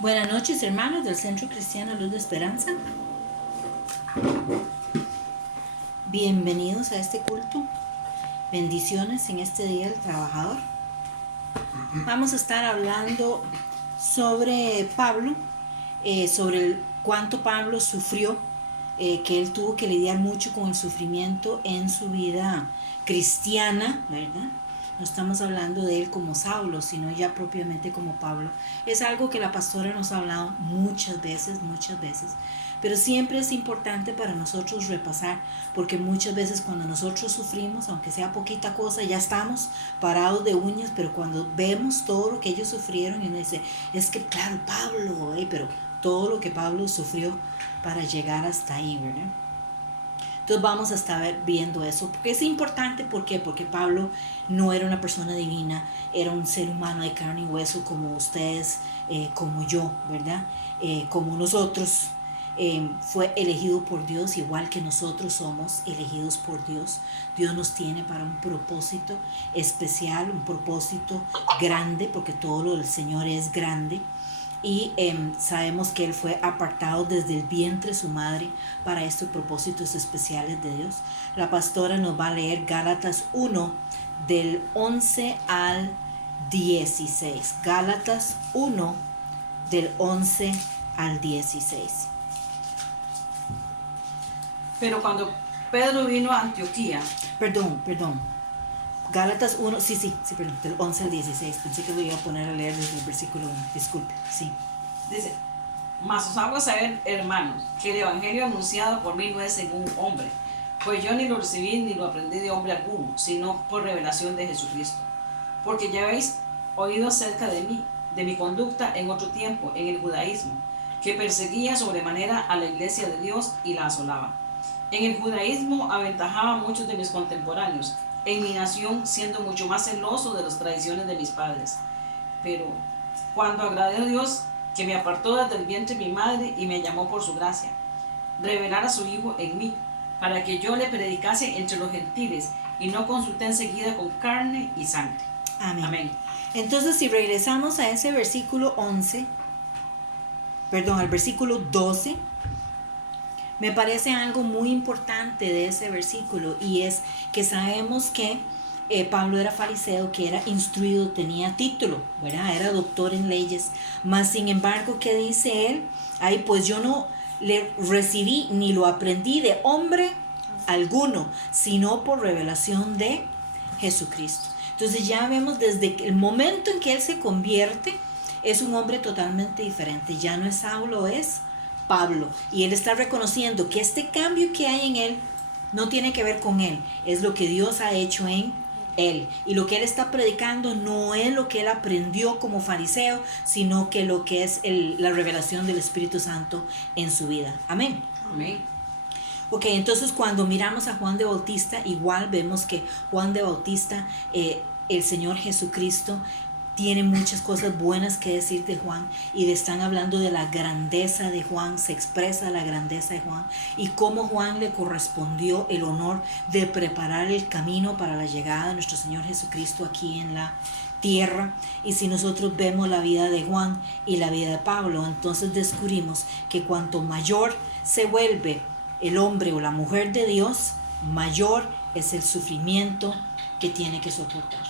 Buenas noches, hermanos del Centro Cristiano Luz de Esperanza. Bienvenidos a este culto. Bendiciones en este Día del Trabajador. Vamos a estar hablando sobre Pablo, sobre cuánto Pablo sufrió, que él tuvo que lidiar mucho con el sufrimiento en su vida cristiana, ¿verdad? No estamos hablando de él como Saulo, sino ya propiamente como Pablo. Es algo que la pastora nos ha hablado muchas veces, pero siempre es importante para nosotros repasar, porque muchas veces cuando nosotros sufrimos, aunque sea poquita cosa, ya estamos parados de uñas, pero cuando vemos todo lo que ellos sufrieron, y uno dice, es que claro, Pablo, pero todo lo que Pablo sufrió para llegar hasta ahí, ¿verdad? Entonces vamos a estar viendo eso, porque es importante. ¿Por qué? Porque Pablo no era una persona divina, era un ser humano de carne y hueso como ustedes, como yo, ¿verdad? Como nosotros. Fue elegido por Dios, igual que nosotros somos elegidos por Dios. Dios nos tiene para un propósito especial, un propósito grande, porque todo lo del Señor es grande. Y sabemos que él fue apartado desde el vientre de su madre para estos propósitos especiales de Dios. La pastora nos va a leer Gálatas 1 del 11 al 16. Gálatas 1 del 11 al 16. Pero cuando Pedro vino a Antioquía. Perdón. Gálatas 1, perdón, del 11 al 16. Pensé que lo iba a poner a leer desde el versículo 1. Disculpe, sí. Dice: mas os hago saber, hermanos, que el evangelio anunciado por mí no es según hombre, pues yo ni lo recibí ni lo aprendí de hombre alguno, sino por revelación de Jesucristo. Porque ya habéis oído acerca de mí, de mi conducta en otro tiempo, en el judaísmo, que perseguía sobremanera a la iglesia de Dios y la asolaba. En el judaísmo aventajaba a muchos de mis contemporáneos, en mi nación siendo mucho más celoso de las tradiciones de mis padres. Pero cuando agradé a Dios, que me apartó desde el vientre de mi madre y me llamó por su gracia, revelar a su Hijo en mí, para que yo le predicase entre los gentiles, y no consulté enseguida con carne y sangre. Amén. Amén. Entonces, si regresamos a ese versículo 11, al versículo 12, me parece algo muy importante de ese versículo, y es que sabemos que Pablo era fariseo, que era instruido, tenía título, ¿verdad? Era doctor en leyes, mas sin embargo, ¿qué dice él? Ay, pues yo no le recibí ni lo aprendí de hombre alguno, sino por revelación de Jesucristo. Entonces ya vemos desde el momento en que él se convierte, es un hombre totalmente diferente. Ya no es Saulo, es Pablo. Y él está reconociendo que este cambio que hay en él no tiene que ver con él, es lo que Dios ha hecho en él. Y lo que él está predicando no es lo que él aprendió como fariseo, sino que lo que es la revelación del Espíritu Santo en su vida. Amén. Amén. Ok, entonces cuando miramos a Juan de Bautista, igual vemos que Juan de Bautista, el Señor Jesucristo, tiene muchas cosas buenas que decir de Juan, y están hablando de la grandeza de Juan, se expresa la grandeza de Juan y cómo Juan le correspondió el honor de preparar el camino para la llegada de nuestro Señor Jesucristo aquí en la tierra. Y si nosotros vemos la vida de Juan y la vida de Pablo, entonces descubrimos que cuanto mayor se vuelve el hombre o la mujer de Dios, mayor es el sufrimiento que tiene que soportar.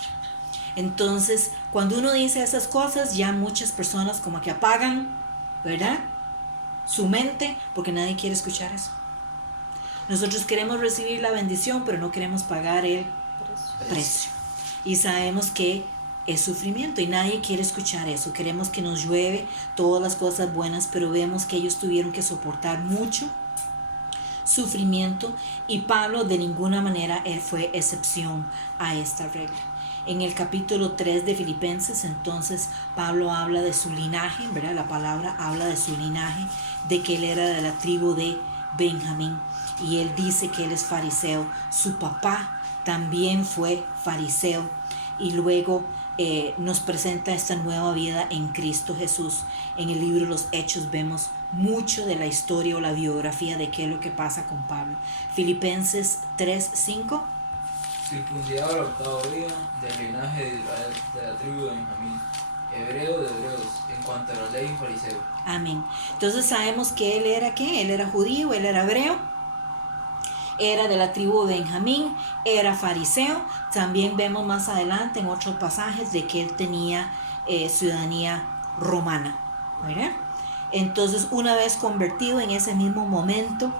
Entonces, cuando uno dice esas cosas, ya muchas personas como que apagan, ¿verdad?, su mente, porque nadie quiere escuchar eso. Nosotros queremos recibir la bendición, pero no queremos pagar el precio. Y sabemos que es sufrimiento y nadie quiere escuchar eso. Queremos que nos llueve todas las cosas buenas, pero vemos que ellos tuvieron que soportar mucho sufrimiento, y Pablo de ninguna manera fue excepción a esta regla. En el capítulo 3 de Filipenses, entonces Pablo habla de su linaje, ¿verdad? La palabra habla de su linaje, de que él era de la tribu de Benjamín, y él dice que él es fariseo. Su papá también fue fariseo, y luego nos presenta esta nueva vida en Cristo Jesús. En el libro de los Hechos vemos mucho de la historia o la biografía de qué es lo que pasa con Pablo. Filipenses 3:5. Circuncidado al octavo día, del linaje de Israel, de la tribu de Benjamín, hebreo de hebreos, en cuanto a la ley fariseo. Amén. Entonces sabemos que él era ¿qué? Él era judío, él era hebreo, era de la tribu de Benjamín, era fariseo. También vemos más adelante en otros pasajes de que él tenía ciudadanía romana, ¿verdad? Entonces, una vez convertido en ese mismo momento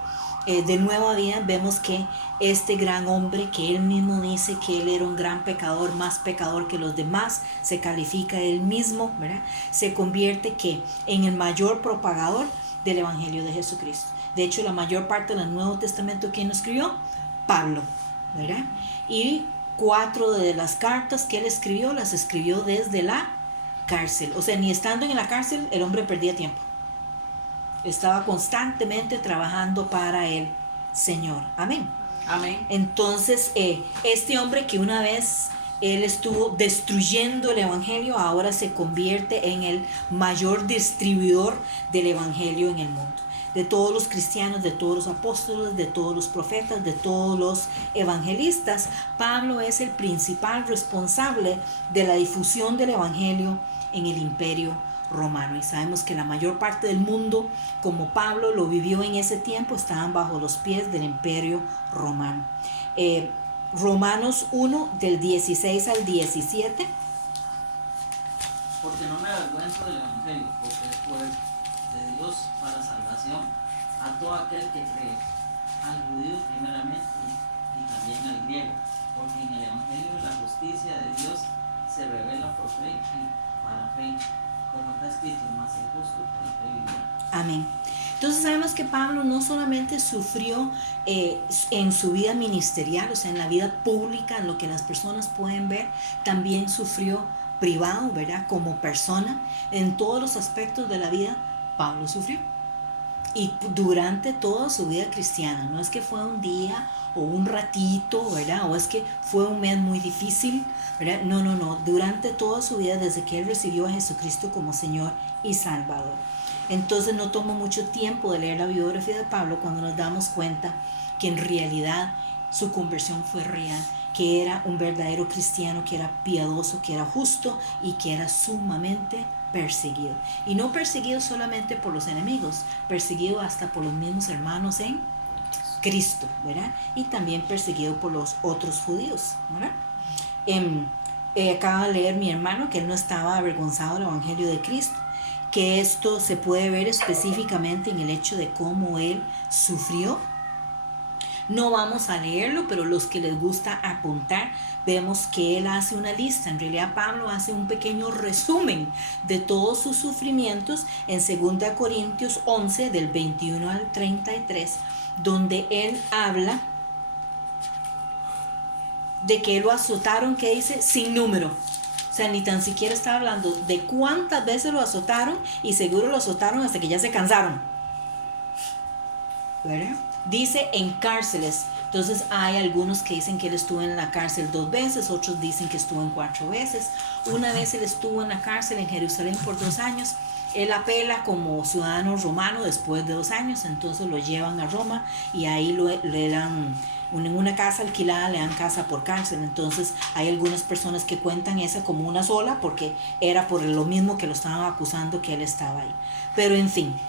de nueva vida, vemos que este gran hombre, que él mismo dice que él era un gran pecador, más pecador que los demás, se califica él mismo, ¿verdad? Se convierte que en el mayor propagador del Evangelio de Jesucristo. De hecho, la mayor parte del Nuevo Testamento, ¿quién lo escribió? Pablo, ¿verdad? Y 4 de las cartas que él escribió, las escribió desde la cárcel. O sea, ni estando en la cárcel, el hombre perdía tiempo. Estaba constantemente trabajando para el Señor. Amén. Amén. Entonces, este hombre que una vez él estuvo destruyendo el Evangelio, ahora se convierte en el mayor distribuidor del Evangelio en el mundo. De todos los cristianos, de todos los apóstoles, de todos los profetas, de todos los evangelistas, Pablo es el principal responsable de la difusión del Evangelio en el Imperio Romano. Y sabemos que la mayor parte del mundo, como Pablo lo vivió en ese tiempo, estaban bajo los pies del Imperio Romano. Romanos 1, del 16 al 17. Porque no me avergüenzo del Evangelio, porque es poder de Dios para salvación a todo aquel que cree, al judío primeramente y también al griego, porque en el Evangelio la justicia de Dios se revela por fe y para fe, como está escrito, más el justo por la fe vivirá. Amén. Entonces sabemos que Pablo no solamente sufrió en su vida ministerial, o sea, en la vida pública, en lo que las personas pueden ver, también sufrió privado, ¿verdad? Como persona, en todos los aspectos de la vida, Pablo sufrió. Y durante toda su vida cristiana, no es que fue un día o un ratito, ¿verdad? O es que fue un mes muy difícil, ¿verdad? No, durante toda su vida, desde que él recibió a Jesucristo como Señor y Salvador. Entonces no tomó mucho tiempo de leer la biografía de Pablo cuando nos damos cuenta que en realidad su conversión fue real, que era un verdadero cristiano, que era piadoso, que era justo y que era sumamente perseguido. Y no perseguido solamente por los enemigos, perseguido hasta por los mismos hermanos en Cristo, ¿verdad? Y también perseguido por los otros judíos, ¿verdad? Acaba de leer mi hermano que él no estaba avergonzado del Evangelio de Cristo, que esto se puede ver específicamente en el hecho de cómo él sufrió. No vamos a leerlo, pero los que les gusta apuntar, vemos que él hace una lista. En realidad Pablo hace un pequeño resumen de todos sus sufrimientos en 2 Corintios 11, del 21 al 33, donde él habla de que lo azotaron, que dice, sin número. O sea, ni tan siquiera está hablando de cuántas veces lo azotaron, y seguro lo azotaron hasta que ya se cansaron, ¿verdad? Dice en cárceles. Entonces hay algunos que dicen que él estuvo en la cárcel 2 veces, otros dicen que estuvo en 4 veces. Una vez él estuvo en la cárcel en Jerusalén por 2 años. Él apela como ciudadano romano después de 2 años, entonces lo llevan a Roma y ahí le dan en una casa alquilada, le dan casa por cárcel. Entonces hay algunas personas que cuentan esa como una sola porque era por lo mismo que lo estaban acusando que él estaba ahí. Pero en fin,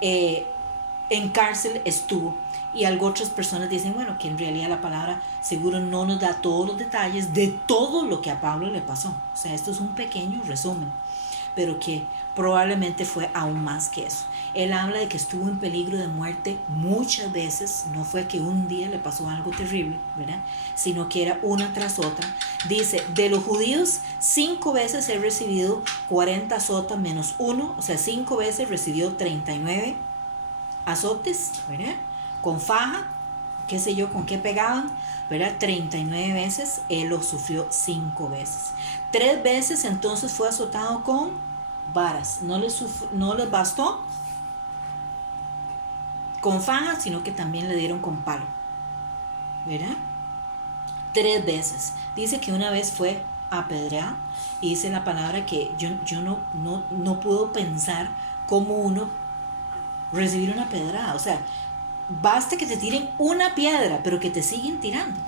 en cárcel estuvo. Y otras personas dicen, bueno, que en realidad la palabra seguro no nos da todos los detalles de todo lo que a Pablo le pasó. O sea, esto es un pequeño resumen, pero que probablemente fue aún más que eso. Él habla de que estuvo en peligro de muerte muchas veces. No fue que un día le pasó algo terrible, ¿verdad? Sino que era una tras otra. Dice, de los judíos, 5 veces he recibido 40 azotes menos 1. O sea, 5 veces recibió 39 azotes, ¿verdad? Con faja, qué sé yo, con qué pegaban, ¿verdad? 39 veces, él lo sufrió 5 veces. 3 veces entonces fue azotado con varas. No les bastó con faja, sino que también le dieron con palo, ¿verdad? 3 veces. Dice que una vez fue apedreado, y dice la palabra que yo no puedo pensar cómo uno recibir una pedrada. O sea, basta que te tiren una piedra, pero que te siguen tirando.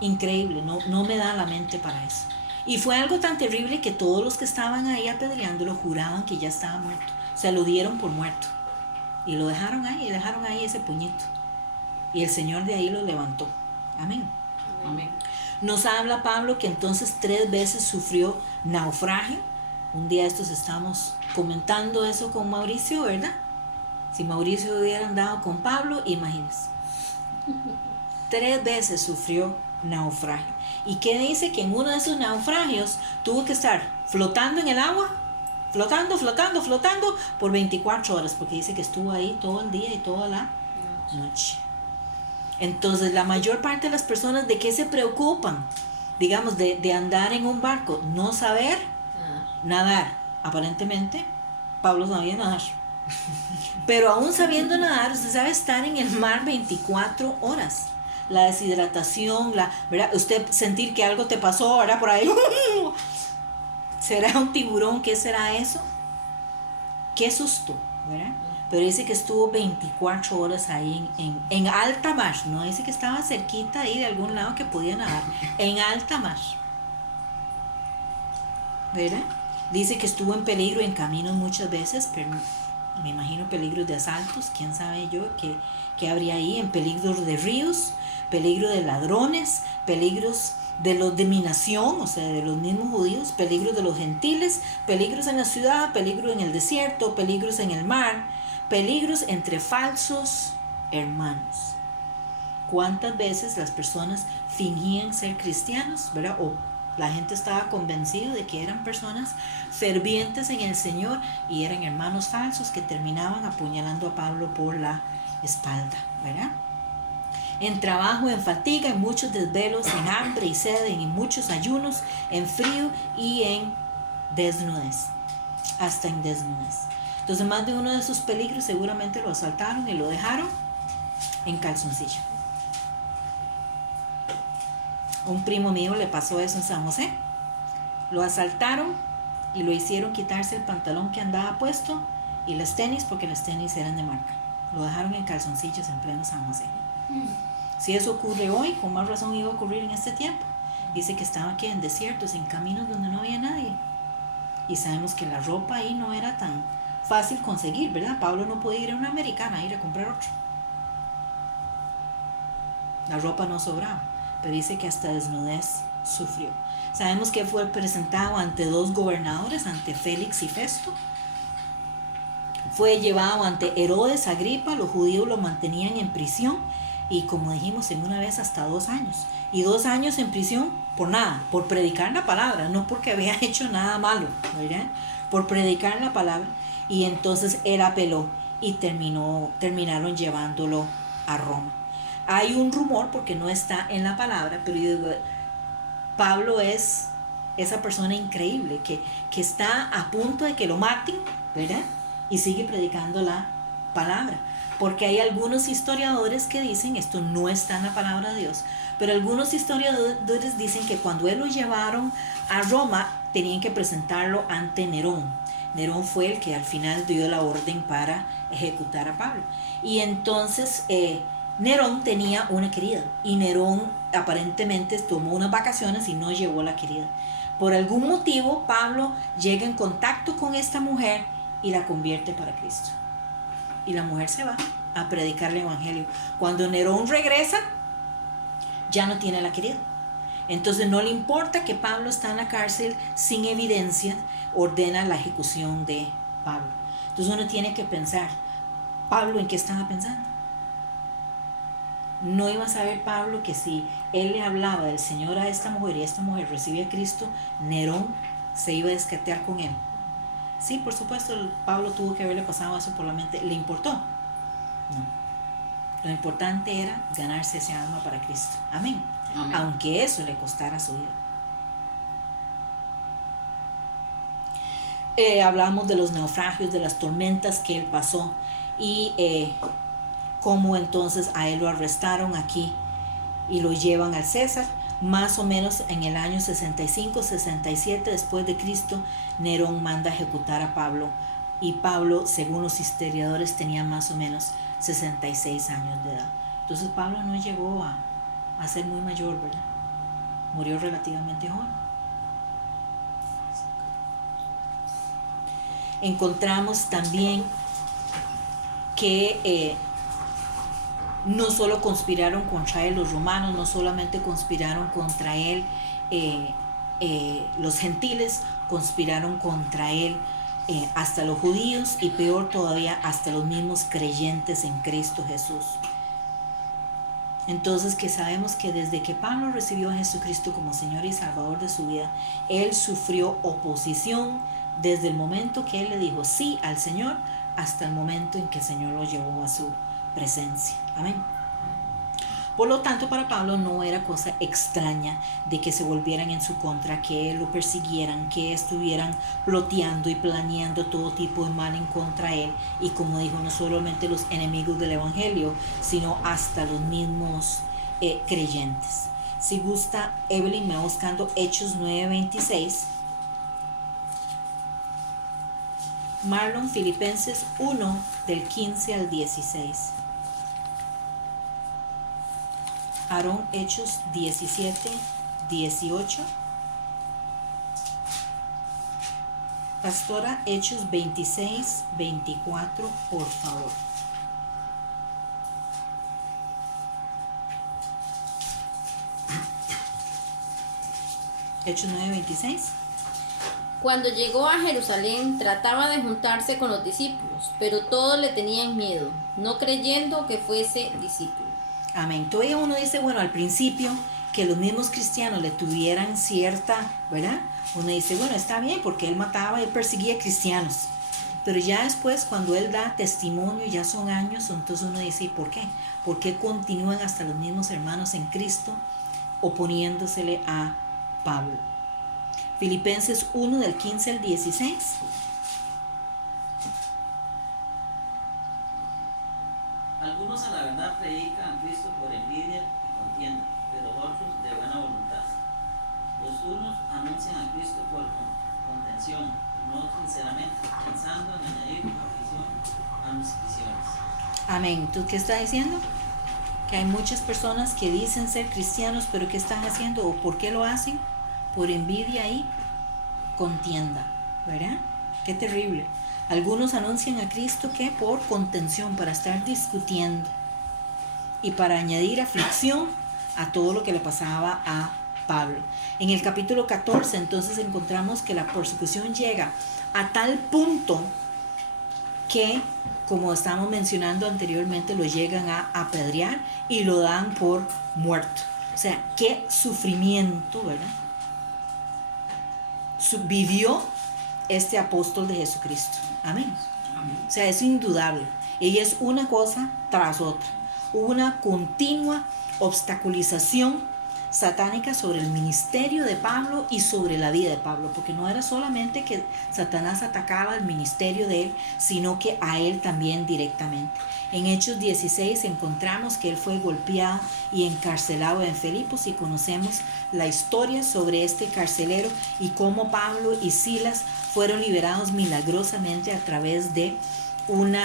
Increíble, no me da la mente para eso. Y fue algo tan terrible que todos los que estaban ahí apedreándolo juraban que ya estaba muerto. O sea, lo dieron por muerto. Y lo dejaron ahí ese puñito. Y el Señor de ahí lo levantó. Amén. Amén. Nos habla Pablo que entonces 3 veces sufrió naufragio. Un día estos estamos comentando eso con Mauricio, ¿verdad? Si Mauricio hubiera andado con Pablo, imagínense. 3 veces sufrió naufragio. ¿Y qué dice? Que en uno de esos naufragios tuvo que estar flotando en el agua, flotando por 24 horas, porque dice que estuvo ahí todo el día y toda la noche. Entonces, la mayor parte de las personas, ¿de qué se preocupan? Digamos, de andar en un barco, no saber nadar. Aparentemente, Pablo sabía nadar. Pero aún sabiendo nadar, usted sabe estar en el mar 24 horas. La deshidratación, ¿verdad? Usted sentir que algo te pasó, ahora por ahí. ¿Será un tiburón? ¿Qué será eso? Qué susto, ¿verdad? Pero dice que estuvo 24 horas ahí en alta mar. No dice que estaba cerquita ahí de algún lado que podía nadar. En alta mar. ¿Verdad? Dice que estuvo en peligro en caminos muchas veces, pero me imagino peligros de asaltos, quién sabe yo qué habría ahí, en peligros de ríos, peligro de ladrones, peligros de los de mi nación, o sea, de los mismos judíos, peligros de los gentiles, peligros en la ciudad, peligros en el desierto, peligros en el mar, peligros entre falsos hermanos. ¿Cuántas veces las personas fingían ser cristianos, ¿verdad? O la gente estaba convencida de que eran personas fervientes en el Señor y eran hermanos falsos que terminaban apuñalando a Pablo por la espalda, ¿verdad? En trabajo, en fatiga, en muchos desvelos, en hambre y sed, en muchos ayunos, en frío y en desnudez, hasta en desnudez. Entonces, más de uno de esos peligros seguramente lo asaltaron y lo dejaron en calzoncillo. Un primo mío le pasó eso en San José. Lo asaltaron y lo hicieron quitarse el pantalón que andaba puesto y las tenis, porque las tenis eran de marca. Lo dejaron en calzoncillos en pleno San José. Si eso ocurre hoy, con más razón iba a ocurrir en este tiempo. Dice que estaba aquí en desiertos, en caminos donde no había nadie. Y sabemos que la ropa ahí no era tan fácil conseguir, ¿verdad? Pablo no podía ir a una americana a ir a comprar otro. La ropa no sobraba, pero dice que hasta desnudez sufrió. Sabemos que fue presentado ante 2 gobernadores, ante Félix y Festo. Fue llevado ante Herodes Agripa, los judíos lo mantenían en prisión y, como dijimos, en una vez hasta 2 años. Y 2 años en prisión por nada, por predicar la palabra, no porque había hecho nada malo, ¿verdad? Por predicar la palabra. Y entonces él apeló y terminaron llevándolo a Roma. Hay un rumor, porque no está en la palabra, pero yo digo, Pablo es esa persona increíble que está a punto de que lo maten, ¿verdad? Y sigue predicando la palabra. Porque hay algunos historiadores que dicen, esto no está en la palabra de Dios, pero algunos historiadores dicen que cuando él lo llevaron a Roma, tenían que presentarlo ante Nerón. Nerón fue el que al final dio la orden para ejecutar a Pablo. Y entonces Nerón tenía una querida y Nerón aparentemente tomó unas vacaciones y no llevó a la querida. Por algún motivo Pablo llega en contacto con esta mujer y la convierte para Cristo. Y la mujer se va a predicar el evangelio. Cuando Nerón regresa, ya no tiene a la querida. Entonces no le importa que Pablo está en la cárcel sin evidencia, ordena la ejecución de Pablo. Entonces uno tiene que pensar, ¿Pablo en qué estaba pensando? No iba a saber Pablo que si él le hablaba del Señor a esta mujer y esta mujer recibía a Cristo, Nerón se iba a desquitear con él. Sí, por supuesto, Pablo tuvo que haberle pasado eso por la mente. ¿Le importó? No. Lo importante era ganarse ese alma para Cristo. Amén. Amén. Aunque eso le costara su vida. Hablamos de los naufragios, de las tormentas que él pasó y cómo entonces a él lo arrestaron aquí y lo llevan al César. Más o menos en el año 65-67 después de Cristo, Nerón manda a ejecutar a Pablo y Pablo, según los historiadores, tenía más o menos 66 años de edad. Entonces Pablo no llegó a ser muy mayor, ¿verdad? Murió relativamente joven. encontramos también que no solo conspiraron contra él los romanos, no solamente conspiraron contra él los gentiles, conspiraron contra él hasta los judíos y peor todavía hasta los mismos creyentes en Cristo Jesús. Entonces que sabemos que desde que Pablo recibió a Jesucristo como Señor y Salvador de su vida, él sufrió oposición desde el momento que él le dijo sí al Señor hasta el momento en que el Señor lo llevó a su presencia. Amén. Por lo tanto, para Pablo no era cosa extraña de que se volvieran en su contra, que lo persiguieran, que estuvieran ploteando y planeando todo tipo de mal en contra de él. Y como dijo, no solamente los enemigos del Evangelio, sino hasta los mismos creyentes. Si gusta, Evelyn me va buscando Hechos 9:26. Marlon, Filipenses 1, del 15 al 16. Aarón, Hechos 17, 18. Pastora, Hechos 26, 24, por favor. Hechos 9, 26. Cuando llegó a Jerusalén trataba de juntarse con los discípulos, pero todos le tenían miedo, no creyendo que fuese discípulo. Amén. Todavía uno dice, bueno, al principio que los mismos cristianos le tuvieran cierta, ¿verdad? Uno dice, bueno, está bien porque él mataba y perseguía cristianos. Pero ya después, cuando él da testimonio, ya son años, entonces uno dice, ¿y por qué? ¿Por qué continúan hasta los mismos hermanos en Cristo oponiéndosele a Pablo? Filipenses 1, del 15 al 16. Algunos a la verdad predican a Cristo por envidia y contienda, pero otros de buena voluntad. Los unos anuncian a Cristo por contención, no sinceramente, pensando en añadir aflicción a mis prisiones. Amén. ¿Tú qué estás diciendo? Que hay muchas personas que dicen ser cristianos, pero ¿qué están haciendo? ¿O por qué lo hacen? Por envidia y contienda, ¿verdad? Qué terrible. Algunos anuncian a Cristo que por contención, para estar discutiendo y para añadir aflicción a todo lo que le pasaba a Pablo. En el capítulo 14 entonces encontramos que la persecución llega a tal punto que, como estábamos mencionando anteriormente, lo llegan a apedrear y lo dan por muerto. O sea, qué sufrimiento, ¿verdad? Vivió este apóstol de Jesucristo. Amén. O sea, es indudable. Y es una cosa tras otra. Hubo una continua obstaculización satánica sobre el ministerio de Pablo y sobre la vida de Pablo, porque no era solamente que Satanás atacaba el ministerio de él, sino que a él también directamente. En Hechos 16 encontramos que él fue golpeado y encarcelado en Filipos y conocemos la historia sobre este carcelero y cómo Pablo y Silas fueron liberados milagrosamente a través de un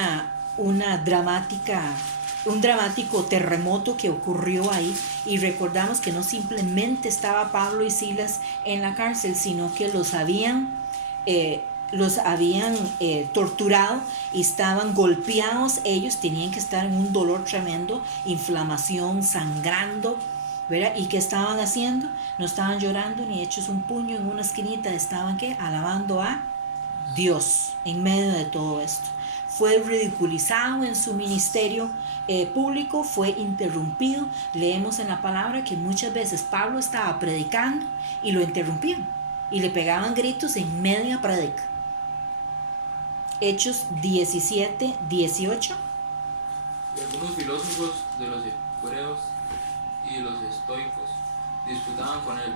dramático terremoto que ocurrió ahí. Y recordamos que no simplemente estaba Pablo y Silas en la cárcel, sino que los habían torturado y estaban golpeados. Ellos tenían que estar en un dolor tremendo, inflamación, sangrando, ¿verdad? ¿Y qué estaban haciendo? No estaban llorando ni hechos un puño en una esquinita, estaban ¿qué? Alabando a Dios en medio de todo esto. Fue ridiculizado en su ministerio público, fue interrumpido. Leemos en la palabra que muchas veces Pablo estaba predicando y lo interrumpían y le pegaban gritos en media prédica. Hechos 17, 18. Y algunos filósofos de los epicureos y de los estoicos disputaban con él,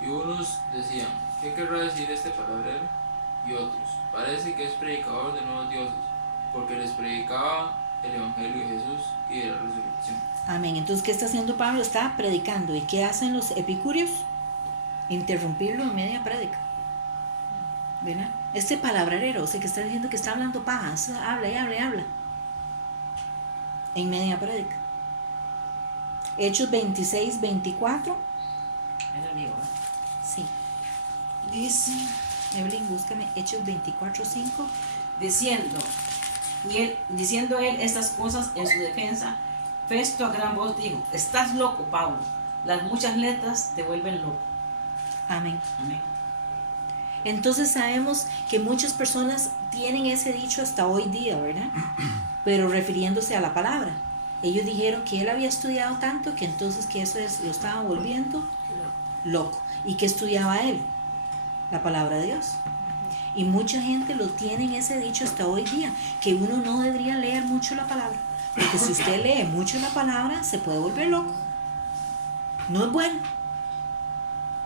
y unos decían, ¿qué querrá decir este palabrero? Y otros, parece que es predicador de nuevos dioses, porque les predicaba el evangelio de Jesús y de la resurrección. Amén. Entonces, ¿qué está haciendo Pablo? Está predicando. ¿Y qué hacen los epicúreos? Interrumpirlo en media prédica. ¿Verdad? Este palabrero, o sea, que está diciendo que está hablando pajas, habla y habla y habla. En media prédica. Hechos 26, 24. Era lío, ¿eh? Sí. Dice, Evelyn, búscame Hechos 24:5. Diciendo él estas cosas en su defensa, Festo a gran voz dijo: estás loco, Pablo, las muchas letras te vuelven loco. Amén. Amén. Entonces sabemos que muchas personas tienen ese dicho hasta hoy día, ¿verdad? Pero refiriéndose a la palabra. Ellos dijeron que él había estudiado tanto que entonces que lo estaba volviendo loco. ¿Y qué estudiaba él? La palabra de Dios. Y mucha gente lo tiene en ese dicho hasta hoy día, que uno no debería leer mucho la palabra. Porque si usted lee mucho la palabra, se puede volver loco. No es bueno.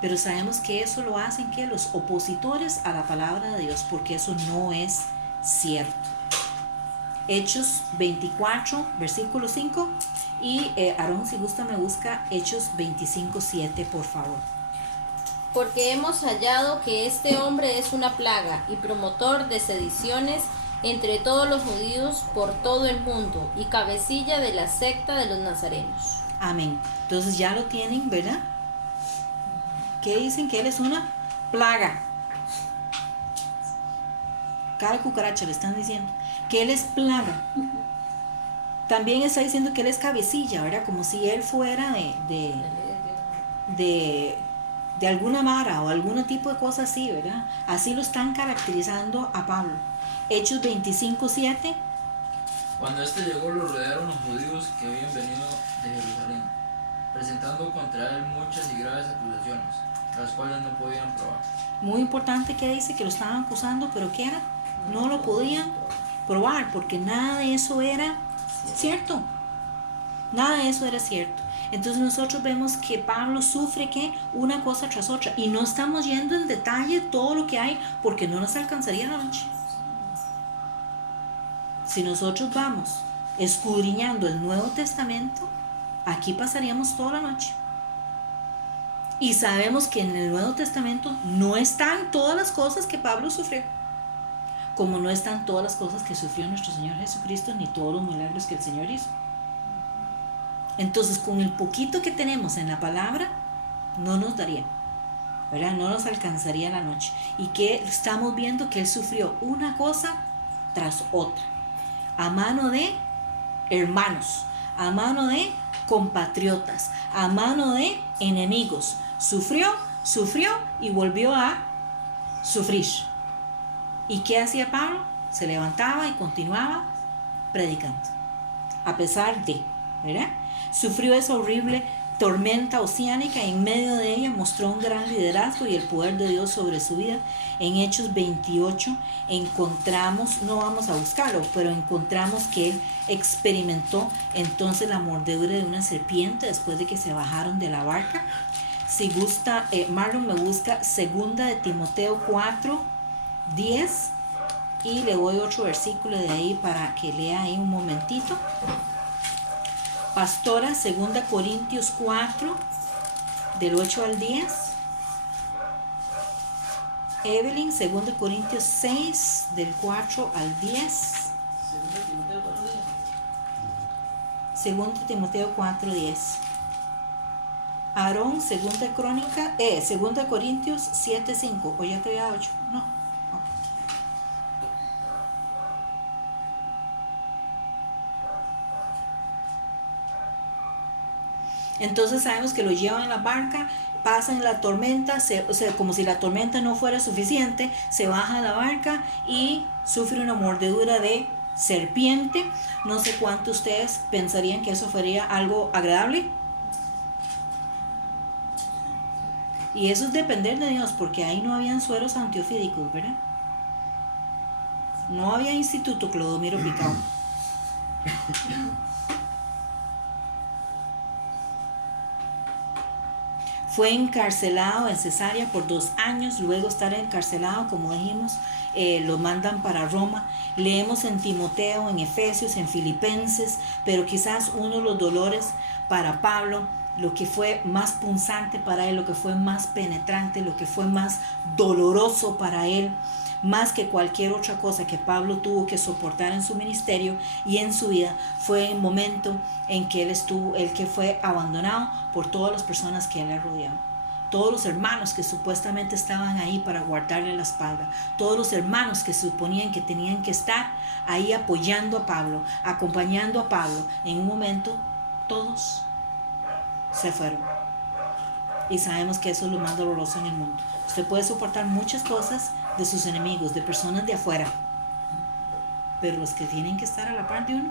Pero sabemos que eso lo hacen que los opositores a la palabra de Dios, porque eso no es cierto. Hechos 24, versículo 5. Y Aarón, si gusta, me busca Hechos 25:7, por favor. Porque hemos hallado que este hombre es una plaga y promotor de sediciones entre todos los judíos por todo el mundo y cabecilla de la secta de los nazarenos. Amén. Entonces ya lo tienen, ¿verdad? ¿Qué dicen? Que él es una plaga. Cada cucaracha le están diciendo que él es plaga. También está diciendo que él es cabecilla, ¿verdad? Como si él fuera de alguna mara o algún tipo de cosa así, ¿verdad? Así lo están caracterizando a Pablo. Hechos 25:7. Cuando éste llegó, lo rodearon los judíos que habían venido de Jerusalén, presentando contra él muchas y graves acusaciones, las cuales no podían probar. Muy importante que dice que lo estaban acusando, pero ¿qué era? No lo podían probar, porque nada de eso era cierto. Nada de eso era cierto. Entonces nosotros vemos que Pablo sufre que una cosa tras otra, y no estamos yendo en detalle todo lo que hay, porque no nos alcanzaría la noche. Si nosotros vamos escudriñando el Nuevo Testamento, aquí pasaríamos toda la noche. Y sabemos que en el Nuevo Testamento no están todas las cosas que Pablo sufrió, como no están todas las cosas que sufrió nuestro Señor Jesucristo, ni todos los milagros que el Señor hizo. Entonces, con el poquito que tenemos en la palabra, no nos daría, ¿verdad? No nos alcanzaría la noche. Y que estamos viendo que él sufrió una cosa tras otra, a mano de hermanos, a mano de compatriotas, a mano de enemigos. Sufrió y volvió a sufrir. ¿Y qué hacía Pablo? Se levantaba y continuaba predicando, a pesar de, ¿verdad? Sufrió esa horrible tormenta oceánica y en medio de ella mostró un gran liderazgo y el poder de Dios sobre su vida. En Hechos 28 encontramos, no vamos a buscarlo, pero encontramos que él experimentó entonces la mordedura de una serpiente después de que se bajaron de la barca. Si gusta, Marlon me busca 2 de Timoteo 4:10 y le doy otro versículo de ahí para que lea ahí un momentito. Pastora, 2 Corintios 4, del 8 al 10. Evelyn, 2 Corintios 6, del 4 al 10. 2 Timoteo 4, 10. Aarón, 2 Corintios 7, 5. ¿O ya te había 8? No. Entonces sabemos que lo llevan en la barca, pasan la tormenta, como si la tormenta no fuera suficiente, se baja a la barca y sufre una mordedura de serpiente. No sé cuánto ustedes pensarían que eso sería algo agradable. Y eso es depender de Dios, porque ahí no habían sueros antiofídicos, ¿verdad? No había Instituto Clodomiro Picado. Fue encarcelado en Cesarea por 2 años, luego de estar encarcelado, como dijimos, lo mandan para Roma. Leemos en Timoteo, en Efesios, en Filipenses, pero quizás uno de los dolores para Pablo, lo que fue más punzante para él, lo que fue más penetrante, lo que fue más doloroso para él, más que cualquier otra cosa que Pablo tuvo que soportar en su ministerio y en su vida, fue el momento en que él que fue abandonado por todas las personas que él le rodeaban. todos los hermanos que supuestamente estaban ahí para guardarle la espalda, todos los hermanos que suponían que tenían que estar ahí apoyando a Pablo, acompañando a Pablo, en un momento todos se fueron. Y sabemos que eso es lo más doloroso en el mundo. Usted puede soportar muchas cosas de sus enemigos, de personas de afuera, pero los que tienen que estar a la par de uno,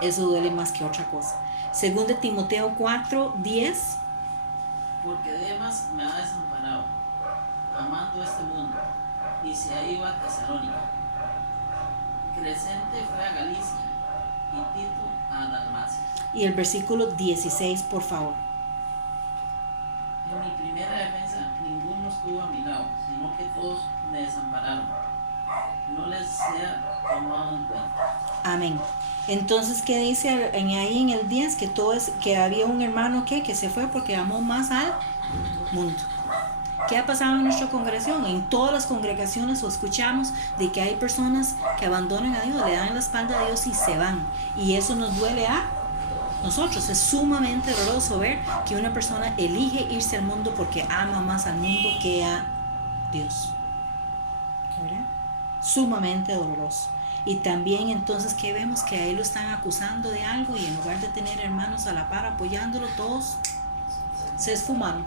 eso duele más que otra cosa. Según de Timoteo 4:10. Porque Demas me ha desamparado, amando este mundo, y se ha ido a Tesalónica. Crescente fue a Galicia, y Tito a Dalmacia. Y el versículo 16, por favor. En mi primera defensa ninguno estuvo a mi lado, sino que todos me desampararon. No les sea tomado en cuenta. Amén. Entonces, ¿qué dice ahí en el 10? Que había un hermano que se fue porque amó más al mundo. ¿Qué ha pasado en nuestra congregación? En todas las congregaciones lo escuchamos de que hay personas que abandonan a Dios, le dan la espalda a Dios y se van. Y eso nos duele a nosotros. Es sumamente doloroso ver que una persona elige irse al mundo porque ama más al mundo que a Dios. ¿Verdad? Sumamente doloroso. Y también entonces que vemos que a él lo están acusando de algo y en lugar de tener hermanos a la par apoyándolo, todos se esfumaron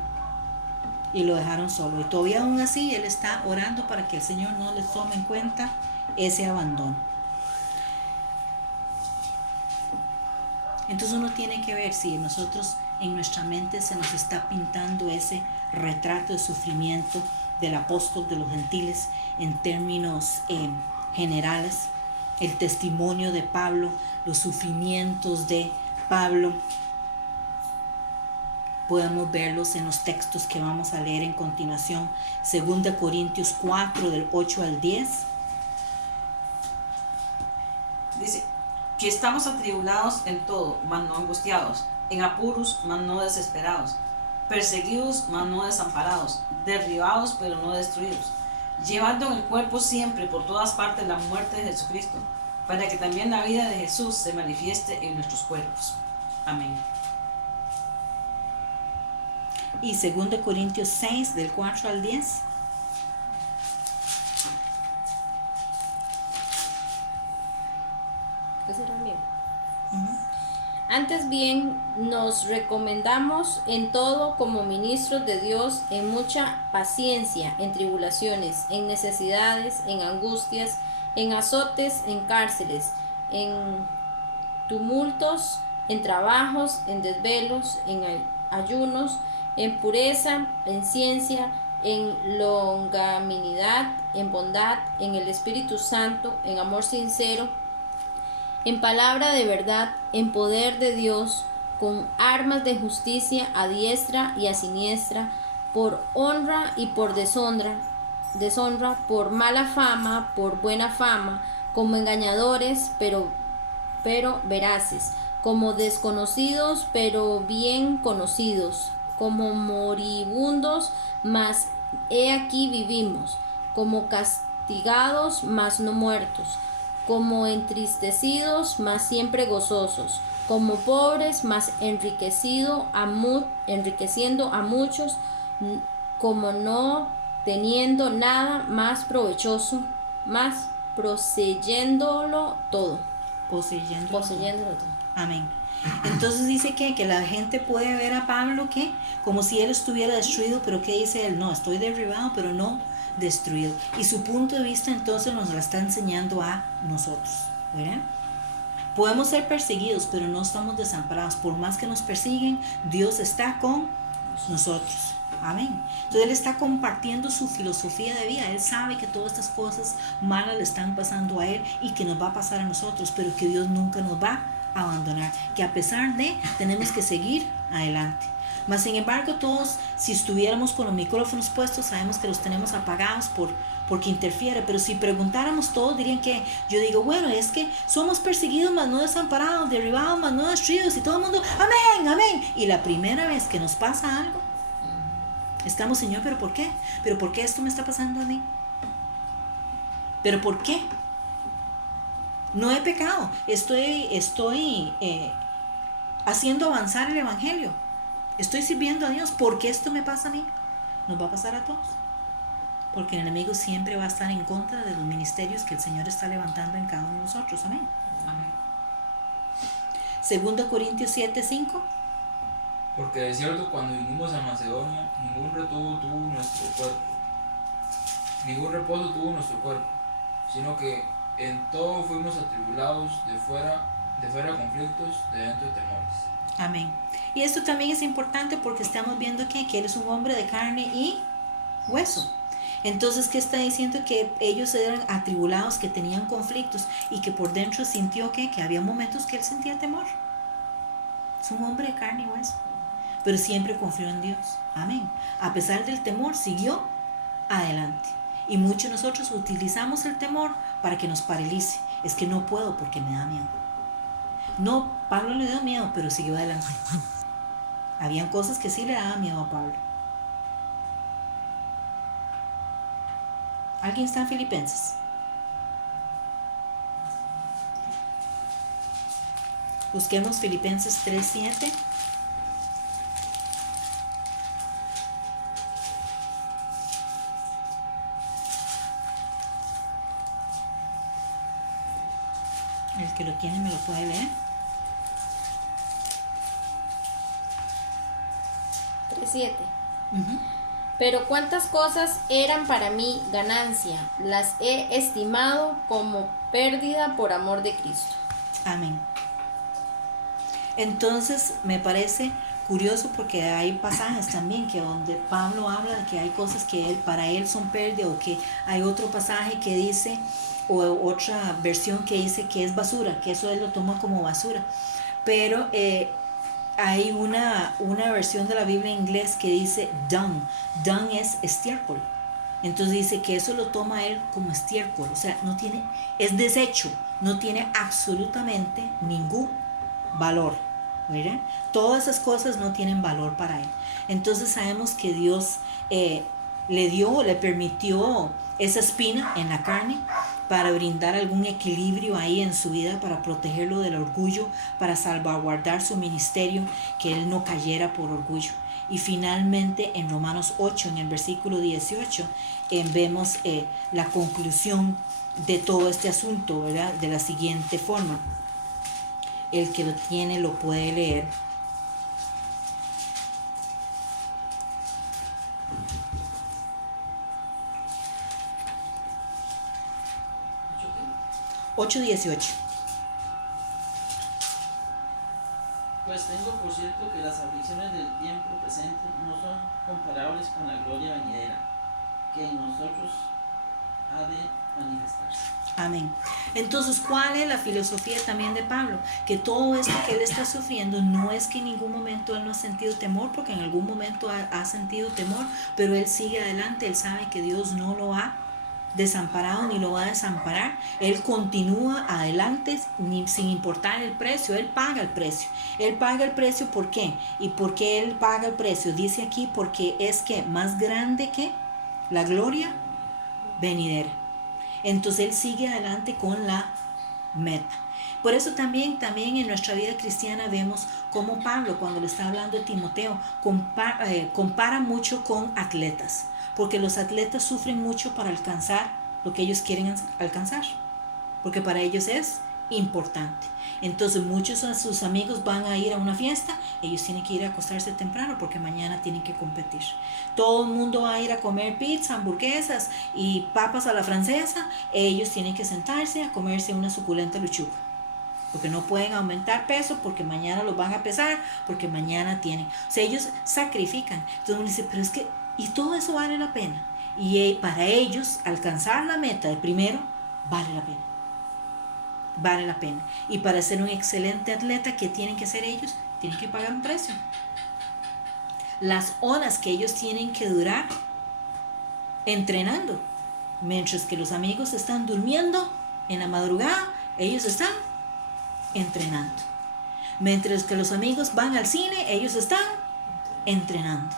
y lo dejaron solo. Y todavía aún así él está orando para que el Señor no les tome en cuenta ese abandono. Entonces uno tiene que ver si nosotros en nuestra mente se nos está pintando ese retrato de sufrimiento del apóstol de los gentiles en términos generales, el testimonio de Pablo, los sufrimientos de Pablo. Podemos verlos en los textos que vamos a leer en continuación. 2 Corintios 4, del 8 al 10. Dice que estamos atribulados en todo, mas no angustiados, en apuros, mas no desesperados, perseguidos, mas no desamparados, derribados, pero no destruidos, llevando en el cuerpo siempre por todas partes la muerte de Jesucristo, para que también la vida de Jesús se manifieste en nuestros cuerpos. Amén. Y 2 Corintios 6, del 4 al 10. Ese era el mío. Uh-huh. Antes bien, nos recomendamos en todo como ministros de Dios, en mucha paciencia, en tribulaciones, en necesidades, en angustias, en azotes, en cárceles, en tumultos, en trabajos, en desvelos, en ayunos, en pureza, en ciencia, en longanimidad, en bondad, en el Espíritu Santo, en amor sincero, en palabra de verdad, en poder de Dios, con armas de justicia a diestra y a siniestra, por honra y por deshonra, por mala fama, por buena fama, como engañadores, pero veraces, como desconocidos, pero bien conocidos, como moribundos, mas he aquí vivimos, como castigados, mas no muertos, como entristecidos, mas siempre gozosos, como pobres, mas enriqueciendo a muchos, como no teniendo nada, más provechoso, más poseyéndolo todo. Poseyéndolo todo. Amén. Entonces dice que la gente puede ver a Pablo que como si él estuviera destruido, pero ¿qué dice él? No, estoy derribado, pero no destruido. Y su punto de vista entonces nos la está enseñando a nosotros, ¿verdad? Podemos ser perseguidos, pero no estamos desamparados. Por más que nos persiguen, Dios está con nosotros. Amén. Entonces él está compartiendo su filosofía de vida. Él sabe que todas estas cosas malas le están pasando a él y que nos va a pasar a nosotros, pero que Dios nunca nos va a abandonar, que a pesar de, tenemos que seguir adelante. Mas sin embargo, todos, si estuviéramos con los micrófonos puestos, sabemos que los tenemos apagados porque interfiere, pero si preguntáramos todos dirían que, yo digo, bueno, es que somos perseguidos, mas no desamparados, derribados, mas no destruidos, y todo el mundo, amén, amén. Y la primera vez que nos pasa algo, estamos, Señor, ¿pero por qué? ¿Pero por qué esto me está pasando a mí? ¿Pero por qué? No he pecado, estoy haciendo avanzar el evangelio. Estoy sirviendo a Dios, ¿por qué esto me pasa a mí? Nos va a pasar a todos. Porque el enemigo siempre va a estar en contra de los ministerios que el Señor está levantando en cada uno de nosotros. Amén. Amén. 2 Corintios 7:5. Porque de cierto, cuando vinimos a Macedonia, ningún reposo tuvo nuestro cuerpo, sino que en todo fuimos atribulados, de fuera conflictos, de dentro temores. Amén. Y esto también es importante porque estamos viendo que él es un hombre de carne y hueso. Entonces, ¿qué está diciendo? Que ellos eran atribulados, que tenían conflictos y que por dentro sintió que había momentos que él sentía temor. Es un hombre de carne y hueso, pero siempre confió en Dios. Amén. A pesar del temor, siguió adelante. Y muchos de nosotros utilizamos el temor para que nos paralice. Es que no puedo porque me da miedo. No, Pablo le dio miedo, pero siguió adelante. Habían cosas que sí le daban miedo a Pablo. ¿Alguien está en Filipenses? Busquemos Filipenses 3:7. El que lo tiene me lo puede leer. 3:7. Uh-huh. Pero cuántas cosas eran para mí ganancia, las he estimado como pérdida por amor de Cristo. Amén. Entonces me parece curioso porque hay pasajes también que donde Pablo habla de que hay cosas que para él son pérdida, o que hay otro pasaje que dice, o otra versión que dice que es basura, que eso él lo toma como basura. Pero hay una versión de la Biblia en inglés que dice dung. Dung es estiércol. Entonces dice que eso lo toma él como estiércol, o sea, es desecho, no tiene absolutamente ningún valor, ¿verdad? Todas esas cosas no tienen valor para él. Entonces sabemos que Dios le permitió esa espina en la carne para brindar algún equilibrio ahí en su vida, para protegerlo del orgullo, para salvaguardar su ministerio, que él no cayera por orgullo. Y finalmente en Romanos 8, en el versículo 18, vemos la conclusión de todo este asunto, ¿verdad? De la siguiente forma. El que lo tiene lo puede leer. ¿8 qué? 8:18. Pues tengo por cierto que las aflicciones del tiempo presente no son comparables con la gloria venidera, que en nosotros ha de manifestarse. Amén. Entonces, ¿cuál es la filosofía también de Pablo? Que todo esto que él está sufriendo no es que en ningún momento él no ha sentido temor, porque en algún momento ha sentido temor, pero él sigue adelante, él sabe que Dios no lo ha desamparado ni lo va a desamparar. Él continúa adelante sin importar el precio. Él paga el precio. Él paga el precio, ¿por qué? ¿Y por qué él paga el precio? Dice aquí, porque es que más grande que la gloria venidera. Entonces él sigue adelante con la meta. Por eso también en nuestra vida cristiana vemos cómo Pablo, cuando le está hablando a Timoteo, compara mucho con atletas, porque los atletas sufren mucho para alcanzar lo que ellos quieren alcanzar, porque para ellos es importante. Entonces muchos de sus amigos van a ir a una fiesta, ellos tienen que ir a acostarse temprano porque mañana tienen que competir. Todo el mundo va a ir a comer pizza, hamburguesas y papas a la francesa, ellos tienen que sentarse a comerse una suculenta lechuga, porque no pueden aumentar peso, porque mañana los van a pesar, porque mañana tienen, o sea, ellos sacrifican. Entonces uno dice, pero es que, y todo eso vale la pena, y para ellos alcanzar la meta de primero vale la pena. Vale la pena. Y para ser un excelente atleta, ¿qué tienen que hacer ellos? Tienen que pagar un precio. Las horas que ellos tienen que durar entrenando, mientras que los amigos están durmiendo en la madrugada, ellos están entrenando. Mientras que los amigos van al cine, ellos están entrenando.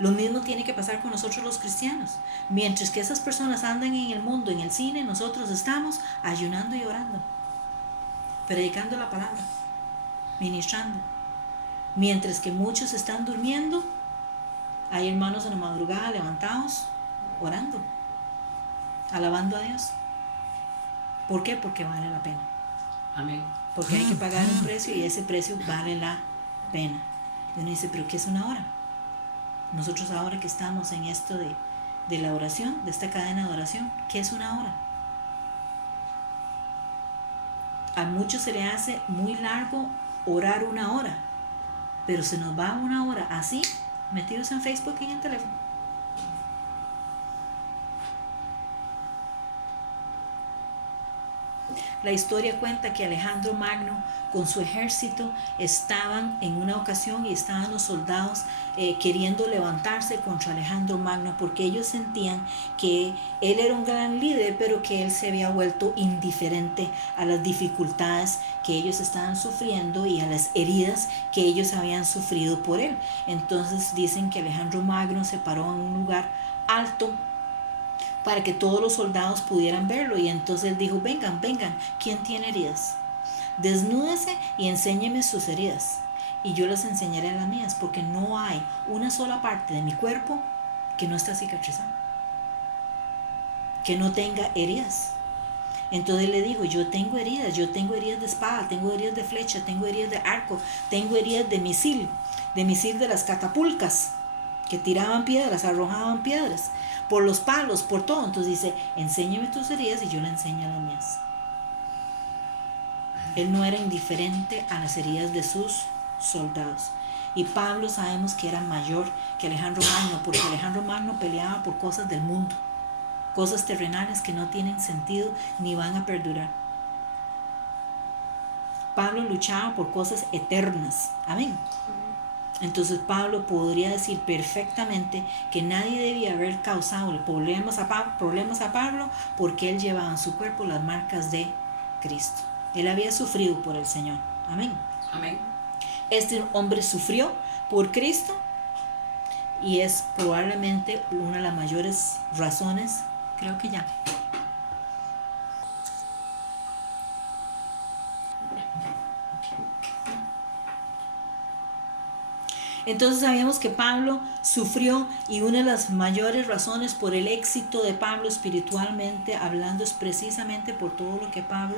Lo mismo tiene que pasar con nosotros los cristianos. Mientras que esas personas andan en el mundo, en el cine, nosotros estamos ayunando y orando, predicando la palabra, ministrando. Mientras que muchos están durmiendo, hay hermanos en la madrugada levantados, orando, alabando a Dios. ¿Por qué? Porque vale la pena. Amén. Porque hay que pagar un precio y ese precio vale la pena. Y uno dice, ¿pero qué es una hora? Nosotros ahora que estamos en esto de la oración, de esta cadena de oración, ¿qué es una hora? A muchos se le hace muy largo orar una hora, pero se nos va una hora así, metidos en Facebook y en el teléfono. La historia cuenta que Alejandro Magno con su ejército estaban en una ocasión y estaban los soldados queriendo levantarse contra Alejandro Magno porque ellos sentían que él era un gran líder, pero que él se había vuelto indiferente a las dificultades que ellos estaban sufriendo y a las heridas que ellos habían sufrido por él. Entonces dicen que Alejandro Magno se paró en un lugar alto para que todos los soldados pudieran verlo, y entonces él dijo, vengan, ¿quién tiene heridas? Desnúdese y enséñeme sus heridas, y yo les enseñaré las mías, porque no hay una sola parte de mi cuerpo que no está cicatrizada, que no tenga heridas. Entonces él le dijo, yo tengo heridas de espada, tengo heridas de flecha, tengo heridas de arco, tengo heridas de misil de las catapulcas, que tiraban piedras, arrojaban piedras, por los palos, por todo. Entonces dice, enséñame tus heridas y yo le enseño las mías. Él no era indiferente a las heridas de sus soldados. Y Pablo sabemos que era mayor que Alejandro Magno, porque Alejandro Magno peleaba por cosas del mundo, cosas terrenales que no tienen sentido ni van a perdurar. Pablo luchaba por cosas eternas. Amén. Entonces Pablo podría decir perfectamente que nadie debía haber causado problemas a Pablo porque él llevaba en su cuerpo las marcas de Cristo. Él había sufrido por el Señor. Amén. Amén. Este hombre sufrió por Cristo y es probablemente una de las mayores razones, creo que ya. Entonces sabíamos que Pablo sufrió, y una de las mayores razones por el éxito de Pablo espiritualmente hablando es precisamente por todo lo que Pablo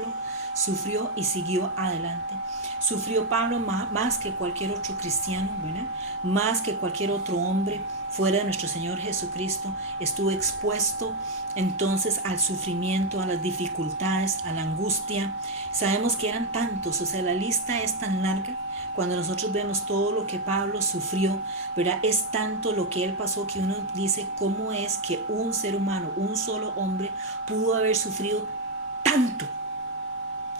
sufrió y siguió adelante. Sufrió Pablo más que cualquier otro cristiano, ¿verdad? Más que cualquier otro hombre fuera de nuestro Señor Jesucristo. Estuvo expuesto entonces al sufrimiento, a las dificultades, a la angustia. Sabemos que eran tantos, o sea, la lista es tan larga. Cuando nosotros vemos todo lo que Pablo sufrió, ¿verdad? Es tanto lo que él pasó que uno dice, ¿cómo es que un ser humano, un solo hombre, pudo haber sufrido tanto?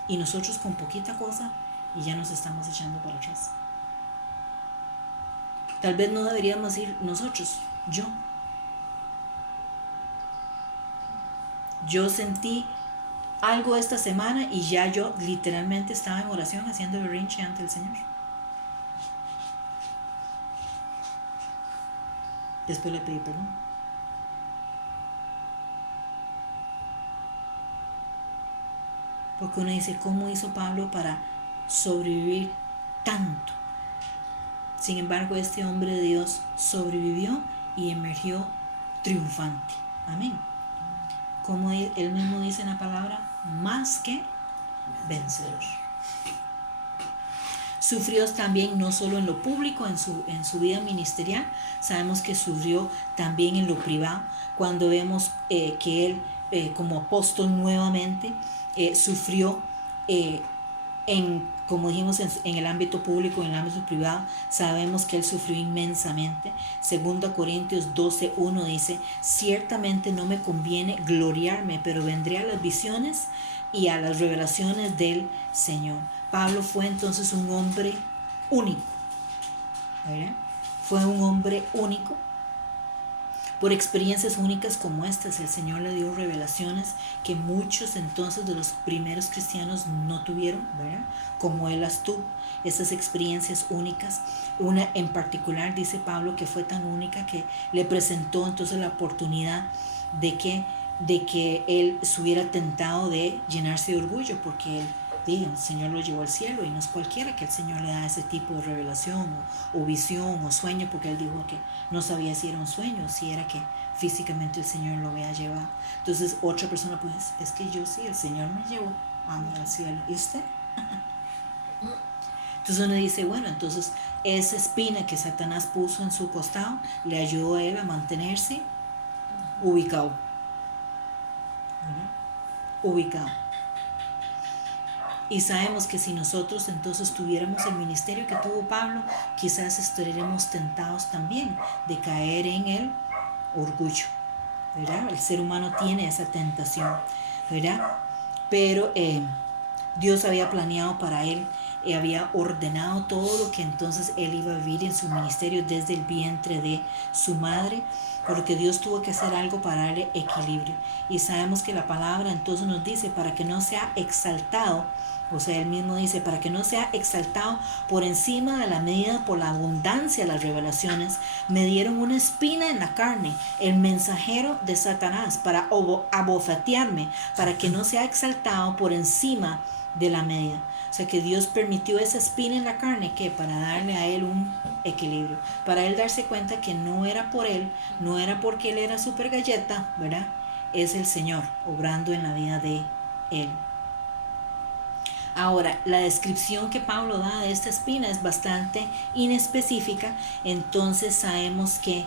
Y nosotros con poquita cosa y ya nos estamos echando para atrás. Tal vez no deberíamos ir nosotros, yo sentí algo esta semana y ya yo literalmente estaba en oración haciendo berrinche ante el Señor. Después le pedí perdón. Porque uno dice, ¿cómo hizo Pablo para sobrevivir tanto? Sin embargo, este hombre de Dios sobrevivió y emergió triunfante. Amén. Como él mismo dice en la palabra, más que vencedor. Sufrió también no solo en lo público, en su vida ministerial, sabemos que sufrió también en lo privado, cuando vemos que él como apóstol nuevamente sufrió como dijimos, en el ámbito público, en el ámbito privado. Sabemos que él sufrió inmensamente. 2 Corintios 12:1 dice, ciertamente no me conviene gloriarme, pero vendré a las visiones y a las revelaciones del Señor. Pablo fue entonces un hombre único, ¿verdad? Fue un hombre único. Por experiencias únicas como estas, el Señor le dio revelaciones que muchos entonces de los primeros cristianos no tuvieron, ¿verdad? Como él las tuvo, esas experiencias únicas. Una en particular, dice Pablo, que fue tan única que le presentó entonces la oportunidad de que él se hubiera tentado de llenarse de orgullo, porque él el Señor lo llevó al cielo y no es cualquiera que el Señor le da ese tipo de revelación o visión o sueño, porque él dijo que no sabía si era un sueño, si era que físicamente el Señor lo había llevado. Entonces otra persona pues, es que yo sí, el Señor me llevó a mí al cielo. ¿Y usted? Entonces uno dice, bueno, entonces esa espina que Satanás puso en su costado le ayudó a él a mantenerse ubicado. Ubicado. Y sabemos que si nosotros entonces tuviéramos el ministerio que tuvo Pablo, quizás estaríamos tentados también de caer en el orgullo, ¿verdad? El ser humano tiene esa tentación, ¿verdad? Pero Dios había planeado para él, había ordenado todo lo que entonces él iba a vivir en su ministerio desde el vientre de su madre, porque Dios tuvo que hacer algo para darle equilibrio. Y sabemos que la palabra entonces nos dice, para que no sea exaltado, o sea, él mismo dice, para que no sea exaltado por encima de la medida por la abundancia de las revelaciones, me dieron una espina en la carne, el mensajero de Satanás, para abofetearme, para que no sea exaltado por encima de la medida. O sea, que Dios permitió esa espina en la carne, que para darle a él un equilibrio, para él darse cuenta que no era por él, no era porque él era super galleta, ¿verdad? Es el Señor obrando en la vida de él. Ahora, la descripción que Pablo da de esta espina es bastante inespecífica, entonces sabemos que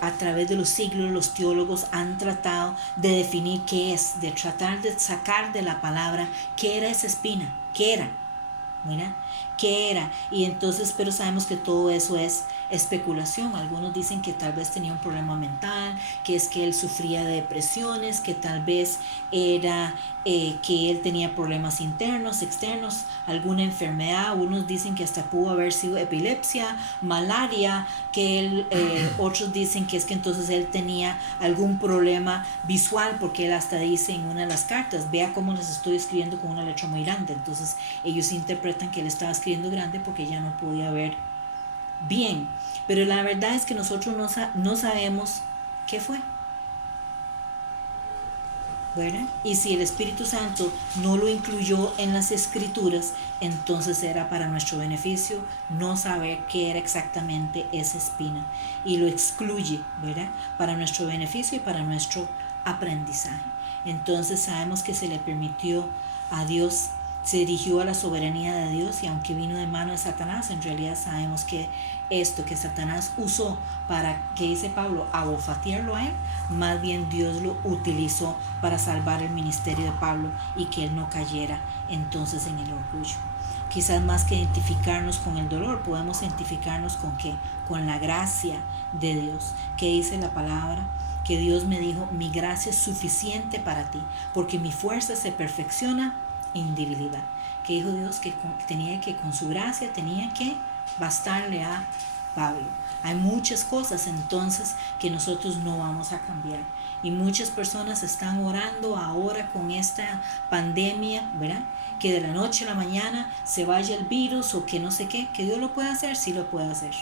a través de los siglos los teólogos han tratado de definir qué es, de tratar de sacar de la palabra qué era esa espina, qué era, mira, qué era, y entonces, pero sabemos que todo eso es especulación. Algunos dicen que tal vez tenía un problema mental, que es que él sufría de depresiones, que tal vez era que él tenía problemas internos, externos, alguna enfermedad. Unos dicen que hasta pudo haber sido epilepsia, malaria, que él, otros dicen que es que entonces él tenía algún problema visual, porque él hasta dice en una de las cartas, vea cómo les estoy escribiendo con una letra muy grande. Entonces ellos interpretan que él estaba escribiendo grande porque ya no podía ver bien, pero la verdad es que nosotros no sabemos qué fue, ¿verdad? Y si el Espíritu Santo no lo incluyó en las Escrituras, entonces era para nuestro beneficio no saber qué era exactamente esa espina, y lo excluye, ¿verdad? Para nuestro beneficio y para nuestro aprendizaje. Entonces sabemos que se le permitió a Dios, se dirigió a la soberanía de Dios, y aunque vino de mano de Satanás, en realidad sabemos que esto que Satanás usó para, que dice Pablo, abofetearlo a él, más bien Dios lo utilizó para salvar el ministerio de Pablo y que él no cayera entonces en el orgullo. Quizás más que identificarnos con el dolor, podemos identificarnos con ¿qué? Con la gracia de Dios. ¿Qué dice la palabra? Que Dios me dijo, mi gracia es suficiente para ti, porque mi fuerza se perfecciona en debilidad. Que dijo Dios que tenía que, con su gracia, tenía que bastarle a Pablo. Hay muchas cosas entonces que nosotros no vamos a cambiar, y muchas personas están orando ahora con esta pandemia, ¿verdad? Que de la noche a la mañana se vaya el virus o que no sé qué. Que Dios lo puede hacer, sí lo puede hacer,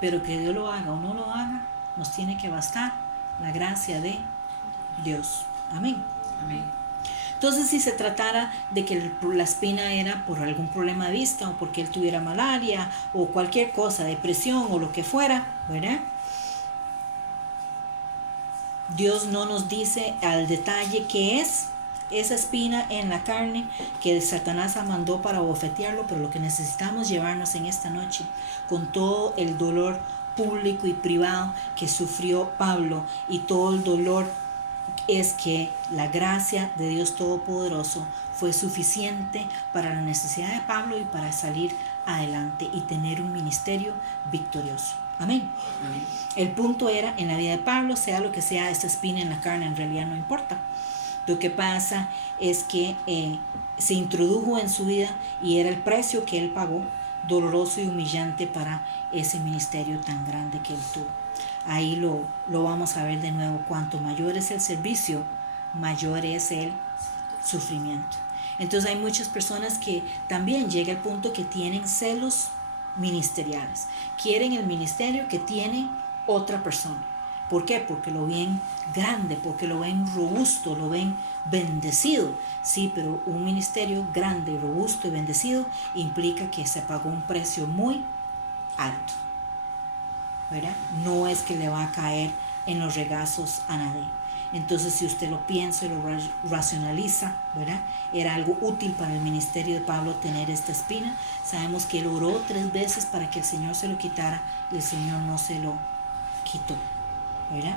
pero que Dios lo haga o no lo haga, nos tiene que bastar la gracia de Dios. Amén. Amén. Entonces, si se tratara de que la espina era por algún problema de vista, o porque él tuviera malaria o cualquier cosa, depresión o lo que fuera, ¿verdad? Dios no nos dice al detalle qué es esa espina en la carne que Satanás mandó para bofetearlo, pero lo que necesitamos llevarnos en esta noche, con todo el dolor público y privado que sufrió Pablo y todo el dolor, es que la gracia de Dios Todopoderoso fue suficiente para la necesidad de Pablo y para salir adelante y tener un ministerio victorioso. Amén. Amén. El punto era, en la vida de Pablo, sea lo que sea, esta espina en la carne en realidad no importa. Lo que pasa es que se introdujo en su vida y era el precio que él pagó, doloroso y humillante para ese ministerio tan grande que él tuvo. Ahí lo vamos a ver de nuevo. Cuanto mayor es el servicio, mayor es el sufrimiento. Entonces hay muchas personas que también llega el punto que tienen celos ministeriales. Quieren el ministerio que tiene otra persona. ¿Por qué? Porque lo ven grande, porque lo ven robusto, lo ven bendecido. Sí, pero un ministerio grande, robusto y bendecido implica que se pagó un precio muy alto, ¿verdad? No es que le va a caer en los regazos a nadie. Entonces, si usted lo piensa y lo racionaliza, ¿verdad? Era algo útil para el ministerio de Pablo tener esta espina. Sabemos que él oró 3 veces para que el Señor se lo quitara y el Señor no se lo quitó, ¿verdad?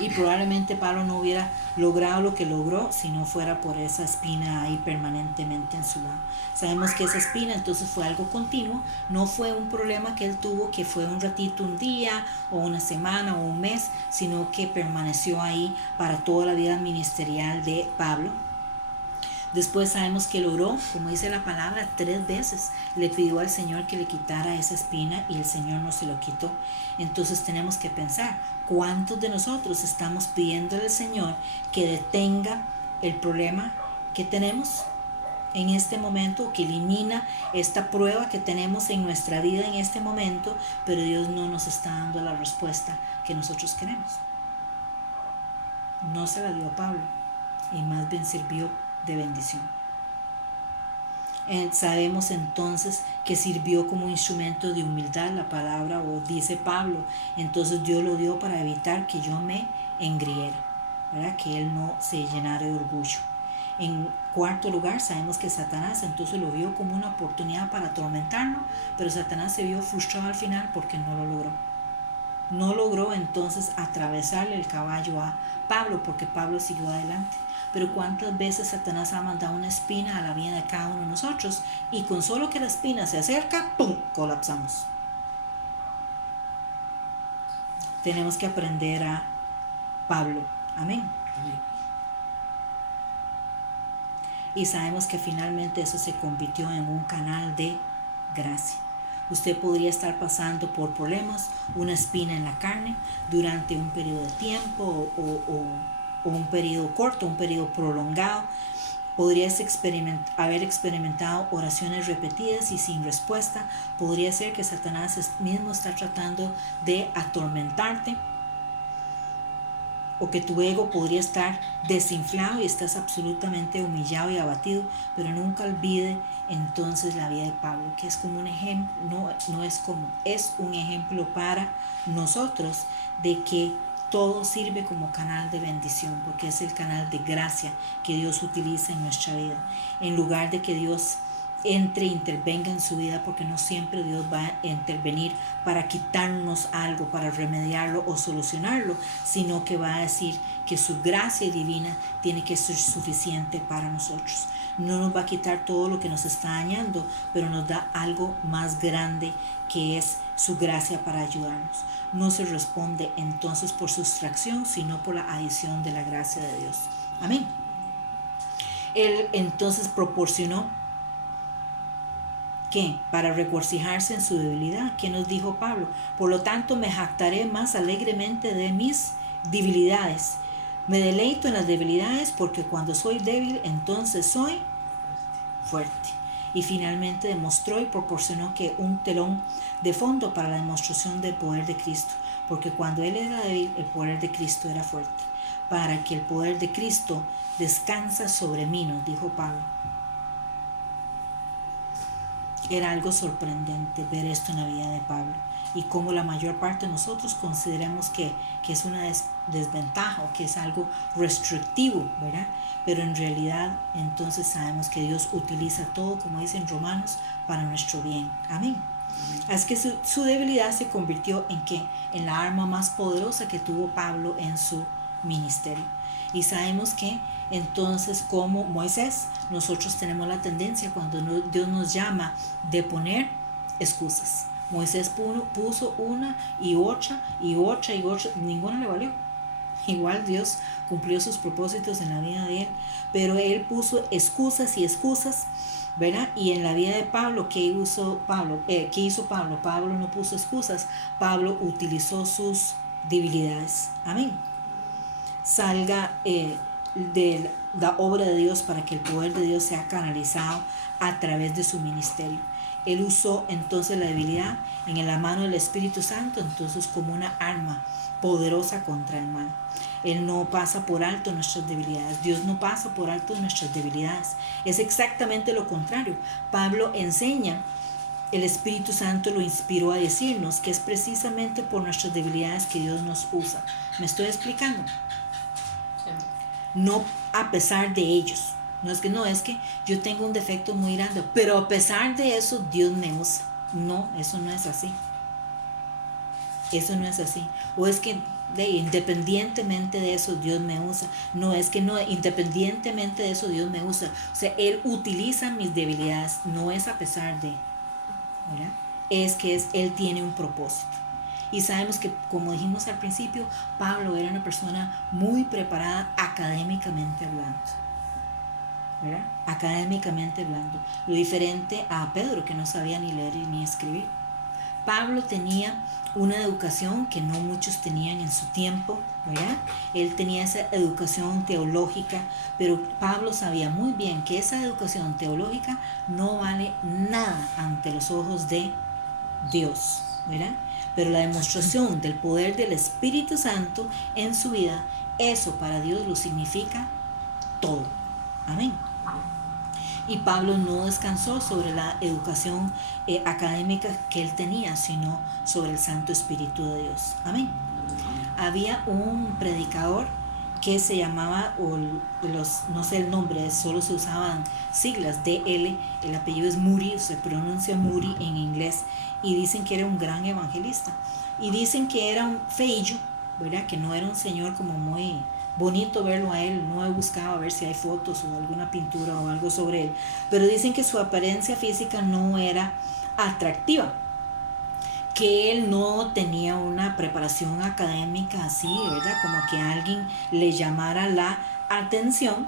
Y probablemente Pablo no hubiera logrado lo que logró si no fuera por esa espina ahí permanentemente en su lado. Sabemos que esa espina entonces fue algo continuo, no fue un problema que él tuvo que fue un ratito, un día o una semana o un mes, sino que permaneció ahí para toda la vida ministerial de Pablo. Después sabemos que él oró, como dice la palabra, 3 veces. Le pidió al Señor que le quitara esa espina y el Señor no se lo quitó. Entonces tenemos que pensar, ¿cuántos de nosotros estamos pidiéndole al Señor que detenga el problema que tenemos en este momento, que elimina esta prueba que tenemos en nuestra vida en este momento, pero Dios no nos está dando la respuesta que nosotros queremos? No se la dio a Pablo y más bien sirvió de bendición. Sabemos entonces que sirvió como instrumento de humildad la palabra, o dice Pablo, entonces Dios lo dio para evitar que yo me engriera, ¿verdad? Que él no se llenara de orgullo. En cuarto lugar, sabemos que Satanás entonces lo vio como una oportunidad para atormentarlo, pero Satanás se vio frustrado al final porque no lo logró. No logró entonces atravesarle el caballo a Pablo porque Pablo siguió adelante. Pero cuántas veces Satanás ha mandado una espina a la vida de cada uno de nosotros y con solo que la espina se acerca, ¡pum!, colapsamos. Tenemos que aprender a Pablo. Amén. Y sabemos que finalmente eso se convirtió en un canal de gracia. Usted podría estar pasando por problemas, una espina en la carne durante un periodo de tiempo o un periodo corto, un periodo prolongado. Podrías haber experimentado oraciones repetidas y sin respuesta. Podría ser que Satanás mismo está tratando de atormentarte, o que tu ego podría estar desinflado y estás absolutamente humillado y abatido. Pero nunca olvide entonces la vida de Pablo, que es como un ejemplo, es un ejemplo para nosotros de que todo sirve como canal de bendición, porque es el canal de gracia que Dios utiliza en nuestra vida. En lugar de que Dios entre e intervenga en su vida, porque no siempre Dios va a intervenir para quitarnos algo, para remediarlo o solucionarlo, sino que va a decir que su gracia divina tiene que ser suficiente para nosotros. No nos va a quitar todo lo que nos está dañando, pero nos da algo más grande, que es su gracia para ayudarnos. No se responde entonces por sustracción, sino por la adición de la gracia de Dios. Amén. Él entonces proporcionó ¿qué? Para regocijarse en su debilidad. ¿Qué nos dijo Pablo? Por lo tanto, me jactaré más alegremente de mis debilidades. Me deleito en las debilidades, porque cuando soy débil, entonces soy fuerte. Y finalmente demostró y proporcionó que un telón de fondo para la demostración del poder de Cristo, porque cuando él era débil, el poder de Cristo era fuerte. Para que el poder de Cristo descansa sobre mí, nos dijo Pablo. Era algo sorprendente ver esto en la vida de Pablo, y como la mayor parte de nosotros consideramos que es una desventaja o que es algo restrictivo, ¿verdad? Pero en realidad entonces sabemos que Dios utiliza todo, como dice en Romanos, para nuestro bien. Amén. Así que su debilidad se convirtió en la arma más poderosa que tuvo Pablo en su ministerio. Y sabemos que entonces, como Moisés, nosotros tenemos la tendencia, cuando Dios nos llama, de poner excusas. Moisés puso una y otra, ninguna le valió. Igual Dios cumplió sus propósitos en la vida de él, pero él puso excusas y excusas, ¿verdad? Y en la vida de Pablo, ¿qué hizo Pablo? Pablo no puso excusas. Pablo utilizó sus debilidades. Amén. Salga de la obra de Dios para que el poder de Dios sea canalizado a través de su ministerio. Él usó entonces la debilidad en la mano del Espíritu Santo, entonces como una arma poderosa contra el mal. Él no pasa por alto nuestras debilidades. Dios no pasa por alto nuestras debilidades. Es exactamente lo contrario. Pablo enseña, el Espíritu Santo lo inspiró a decirnos que es precisamente por nuestras debilidades que Dios nos usa. ¿Me estoy explicando? No a pesar de ellos. No es que yo tengo un defecto muy grande, pero a pesar de eso Dios me usa. No, eso no es así. Eso no es así. O es que independientemente de eso Dios me usa. No, es que no, independientemente de eso Dios me usa. O sea, Él utiliza mis debilidades. No es a pesar de, ¿verdad? Es que Él tiene un propósito. Y sabemos que, como dijimos al principio, Pablo era una persona muy preparada académicamente hablando. ¿Verdad? Académicamente hablando. Lo diferente a Pedro, que no sabía ni leer ni escribir. Pablo tenía una educación que no muchos tenían en su tiempo, ¿verdad? Él tenía esa educación teológica, pero Pablo sabía muy bien que esa educación teológica no vale nada ante los ojos de Dios, ¿verdad? Pero la demostración del poder del Espíritu Santo en su vida, eso para Dios lo significa todo. Amén. Y Pablo no descansó sobre la educación académica que él tenía, sino sobre el Santo Espíritu de Dios. Amén. Había un predicador que se llamaba, no sé el nombre, solo se usaban siglas, DL, el apellido es Moody, se pronuncia Moody en inglés, y dicen que era un gran evangelista. Y dicen que era un feillo, ¿verdad? Que no era un señor como muy bonito verlo a él. No he buscado a ver si hay fotos o alguna pintura o algo sobre él, pero dicen que su apariencia física no era atractiva, que él no tenía una preparación académica así, ¿verdad? Como que alguien le llamara la atención,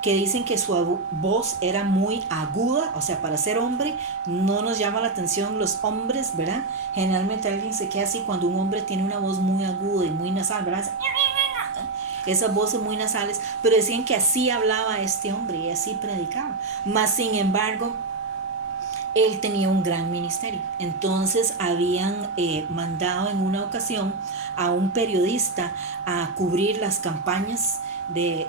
que dicen que su voz era muy aguda, o sea, para ser hombre no nos llama la atención los hombres, ¿verdad? Generalmente alguien se queda así cuando un hombre tiene una voz muy aguda y muy nasal, ¿verdad? Esas voces muy nasales, pero decían que así hablaba este hombre y así predicaba. Mas sin embargo, él tenía un gran ministerio. Entonces habían mandado en una ocasión a un periodista a cubrir las campañas de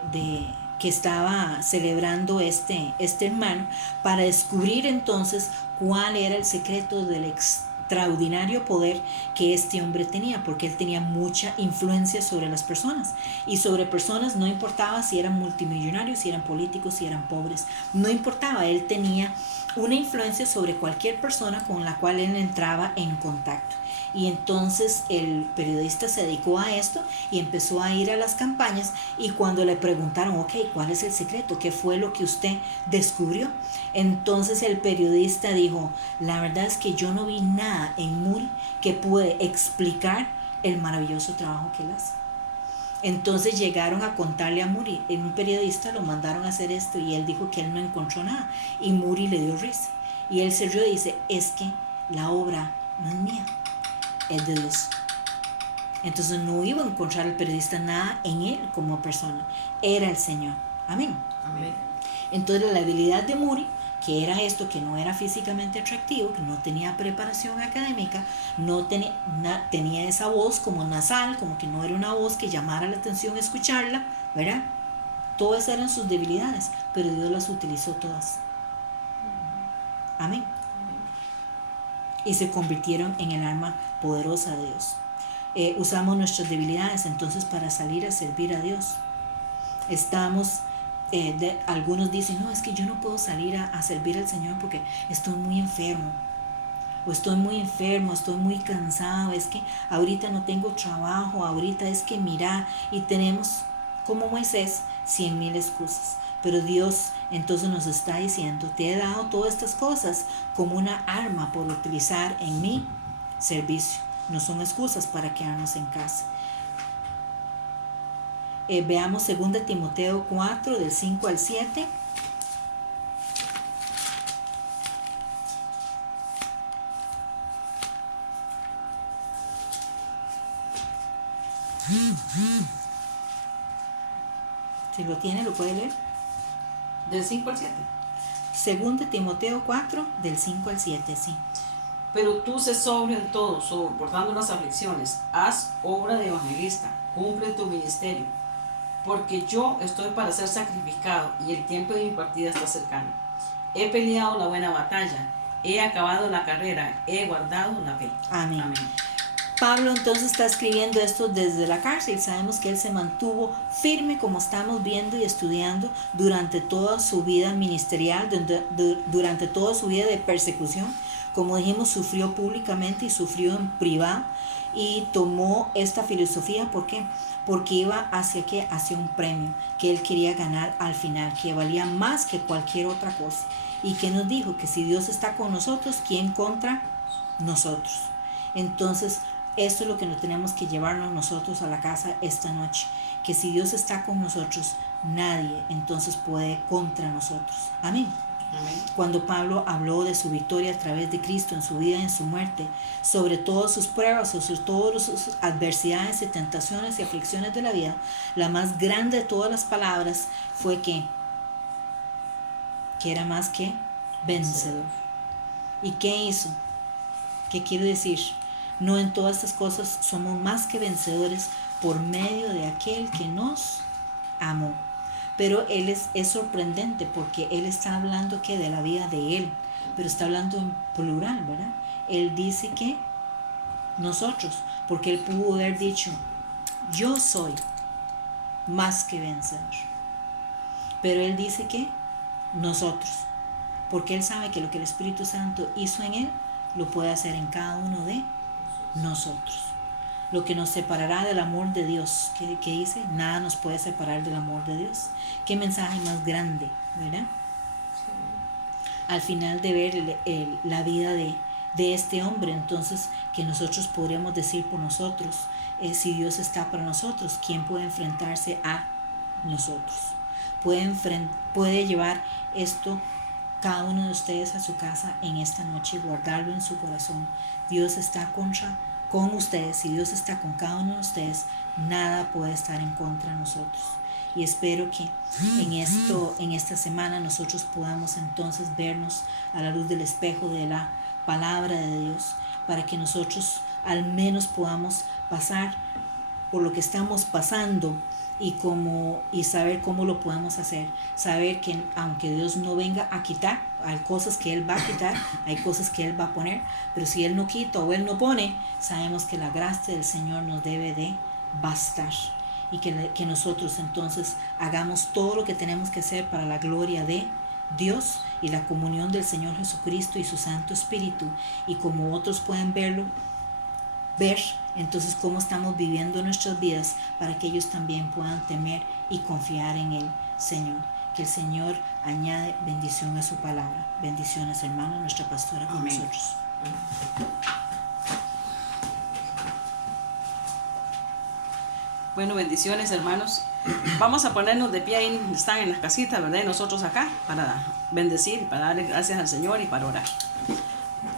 que estaba celebrando este hermano, para descubrir entonces cuál era el secreto del extraordinario poder que este hombre tenía, porque él tenía mucha influencia sobre las personas, y sobre personas no importaba si eran multimillonarios, si eran políticos, si eran pobres, no importaba, él tenía una influencia sobre cualquier persona con la cual él entraba en contacto. Y entonces el periodista se dedicó a esto y empezó a ir a las campañas, y cuando le preguntaron, ok, ¿cuál es el secreto? ¿Qué fue lo que usted descubrió? Entonces el periodista dijo, la verdad es que yo no vi nada en Moody que puede explicar el maravilloso trabajo que él hace. Entonces llegaron a contarle a Moody, un periodista lo mandaron a hacer esto, y él dijo que él no encontró nada, y Moody le dio risa, y él se rió y dice, es que la obra no es mía, es de Dios. Entonces no iba a encontrar el periodista nada en él como persona, era el Señor. Amén. Amén. Entonces la habilidad de Moody, que era esto, que no era físicamente atractivo, que no tenía preparación académica, no tenía esa voz como nasal, como que no era una voz que llamara la atención escucharla, ¿verdad? Todas eran sus debilidades, pero Dios las utilizó todas. Amén. Y se convirtieron en el arma poderosa de Dios. Usamos nuestras debilidades entonces para salir a servir a Dios. Algunos dicen, no, es que yo no puedo salir a servir al Señor porque estoy muy enfermo, o estoy muy enfermo, estoy muy cansado, es que ahorita no tengo trabajo, ahorita es que mira, y tenemos como Moisés 100,000 excusas. Pero Dios entonces nos está diciendo, te he dado todas estas cosas como una arma por utilizar en mi servicio. No son excusas para quedarnos en casa. Veamos 2 Timoteo 4, del 5 al 7. Si lo tiene, lo puede leer. Del 5 al 7. 2 de Timoteo 4, del 5 al 7, sí. Pero tú sé sobrio en todo, soportando las aflicciones, haz obra de evangelista, cumple tu ministerio, porque yo estoy para ser sacrificado y el tiempo de mi partida está cercano. He peleado la buena batalla, he acabado la carrera, he guardado la fe. Amén. Amén. Pablo entonces está escribiendo esto desde la cárcel. Sabemos que él se mantuvo firme, como estamos viendo y estudiando, durante toda su vida ministerial, durante toda su vida de persecución. Como dijimos, sufrió públicamente y sufrió en privado, y tomó esta filosofía. ¿Por qué? Porque iba hacia un premio que él quería ganar al final, que valía más que cualquier otra cosa. Y que nos dijo que si Dios está con nosotros, ¿quién contra nosotros? Entonces, esto es lo que nos tenemos que llevarnos nosotros a la casa esta noche, que si Dios está con nosotros, nadie entonces puede contra nosotros. Amén. Amén. Cuando Pablo habló de su victoria a través de Cristo en su vida y en su muerte, sobre todas sus pruebas, sobre todas sus adversidades y tentaciones y aflicciones de la vida, la más grande de todas las palabras fue que era más que vencedor. ¿Y qué hizo? ¿Qué quiero decir? No, en todas estas cosas somos más que vencedores por medio de aquel que nos amó. Pero él es sorprendente, porque él está hablando que de la vida de él, pero está hablando en plural, ¿verdad? Él dice que nosotros, porque él pudo haber dicho, yo soy más que vencedor. Pero él dice que nosotros, porque él sabe que lo que el Espíritu Santo hizo en él, lo puede hacer en cada uno de nosotros. Lo que nos separará del amor de Dios, que dice, nada nos puede separar del amor de Dios. Qué mensaje más grande, ¿verdad? Al final de ver la vida de este hombre, entonces, que nosotros podremos decir por nosotros, si Dios está para nosotros, ¿quién puede enfrentarse a nosotros? Puede llevar esto cada uno de ustedes a su casa en esta noche y guardarlo en su corazón. Dios está con ustedes. Si Dios está con cada uno de ustedes, nada puede estar en contra de nosotros. Y espero que en esta semana nosotros podamos entonces vernos a la luz del espejo de la palabra de Dios, para que nosotros al menos podamos pasar por lo que estamos pasando y saber cómo lo podemos hacer. Saber que aunque Dios no venga a quitar, hay cosas que Él va a quitar, hay cosas que Él va a poner, pero si Él no quita o Él no pone, sabemos que la gracia del Señor nos debe de bastar, y que nosotros entonces hagamos todo lo que tenemos que hacer para la gloria de Dios y la comunión del Señor Jesucristo y su Santo Espíritu, y como otros pueden ver entonces cómo estamos viviendo nuestras vidas, para que ellos también puedan temer y confiar en el Señor. Que el Señor añade bendición a su palabra. Bendiciones, hermanos, nuestra pastora con Amén. nosotros. Bueno, bendiciones, hermanos. Vamos a ponernos de pie ahí, están en las casitas, ¿verdad? Y nosotros acá, para bendecir, para darle gracias al Señor y para orar.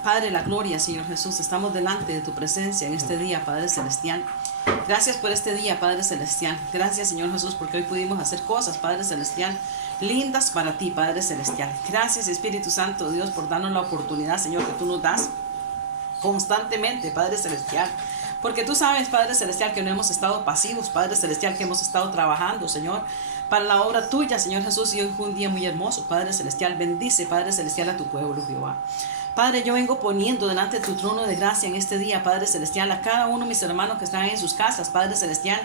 Padre, la gloria, Señor Jesús, estamos delante de tu presencia en este día, Padre Celestial. Gracias por este día, Padre Celestial. Gracias, Señor Jesús, porque hoy pudimos hacer cosas, Padre Celestial, lindas para ti, Padre Celestial. Gracias, Espíritu Santo, Dios, por darnos la oportunidad, Señor, que tú nos das constantemente, Padre Celestial. Porque tú sabes, Padre Celestial, que no hemos estado pasivos, Padre Celestial, que hemos estado trabajando, Señor, para la obra tuya, Señor Jesús. Y hoy fue un día muy hermoso, Padre Celestial. Bendice, Padre Celestial, a tu pueblo, Jehová. Padre, yo vengo poniendo delante de tu trono de gracia en este día, Padre Celestial, a cada uno de mis hermanos que están en sus casas, Padre Celestial,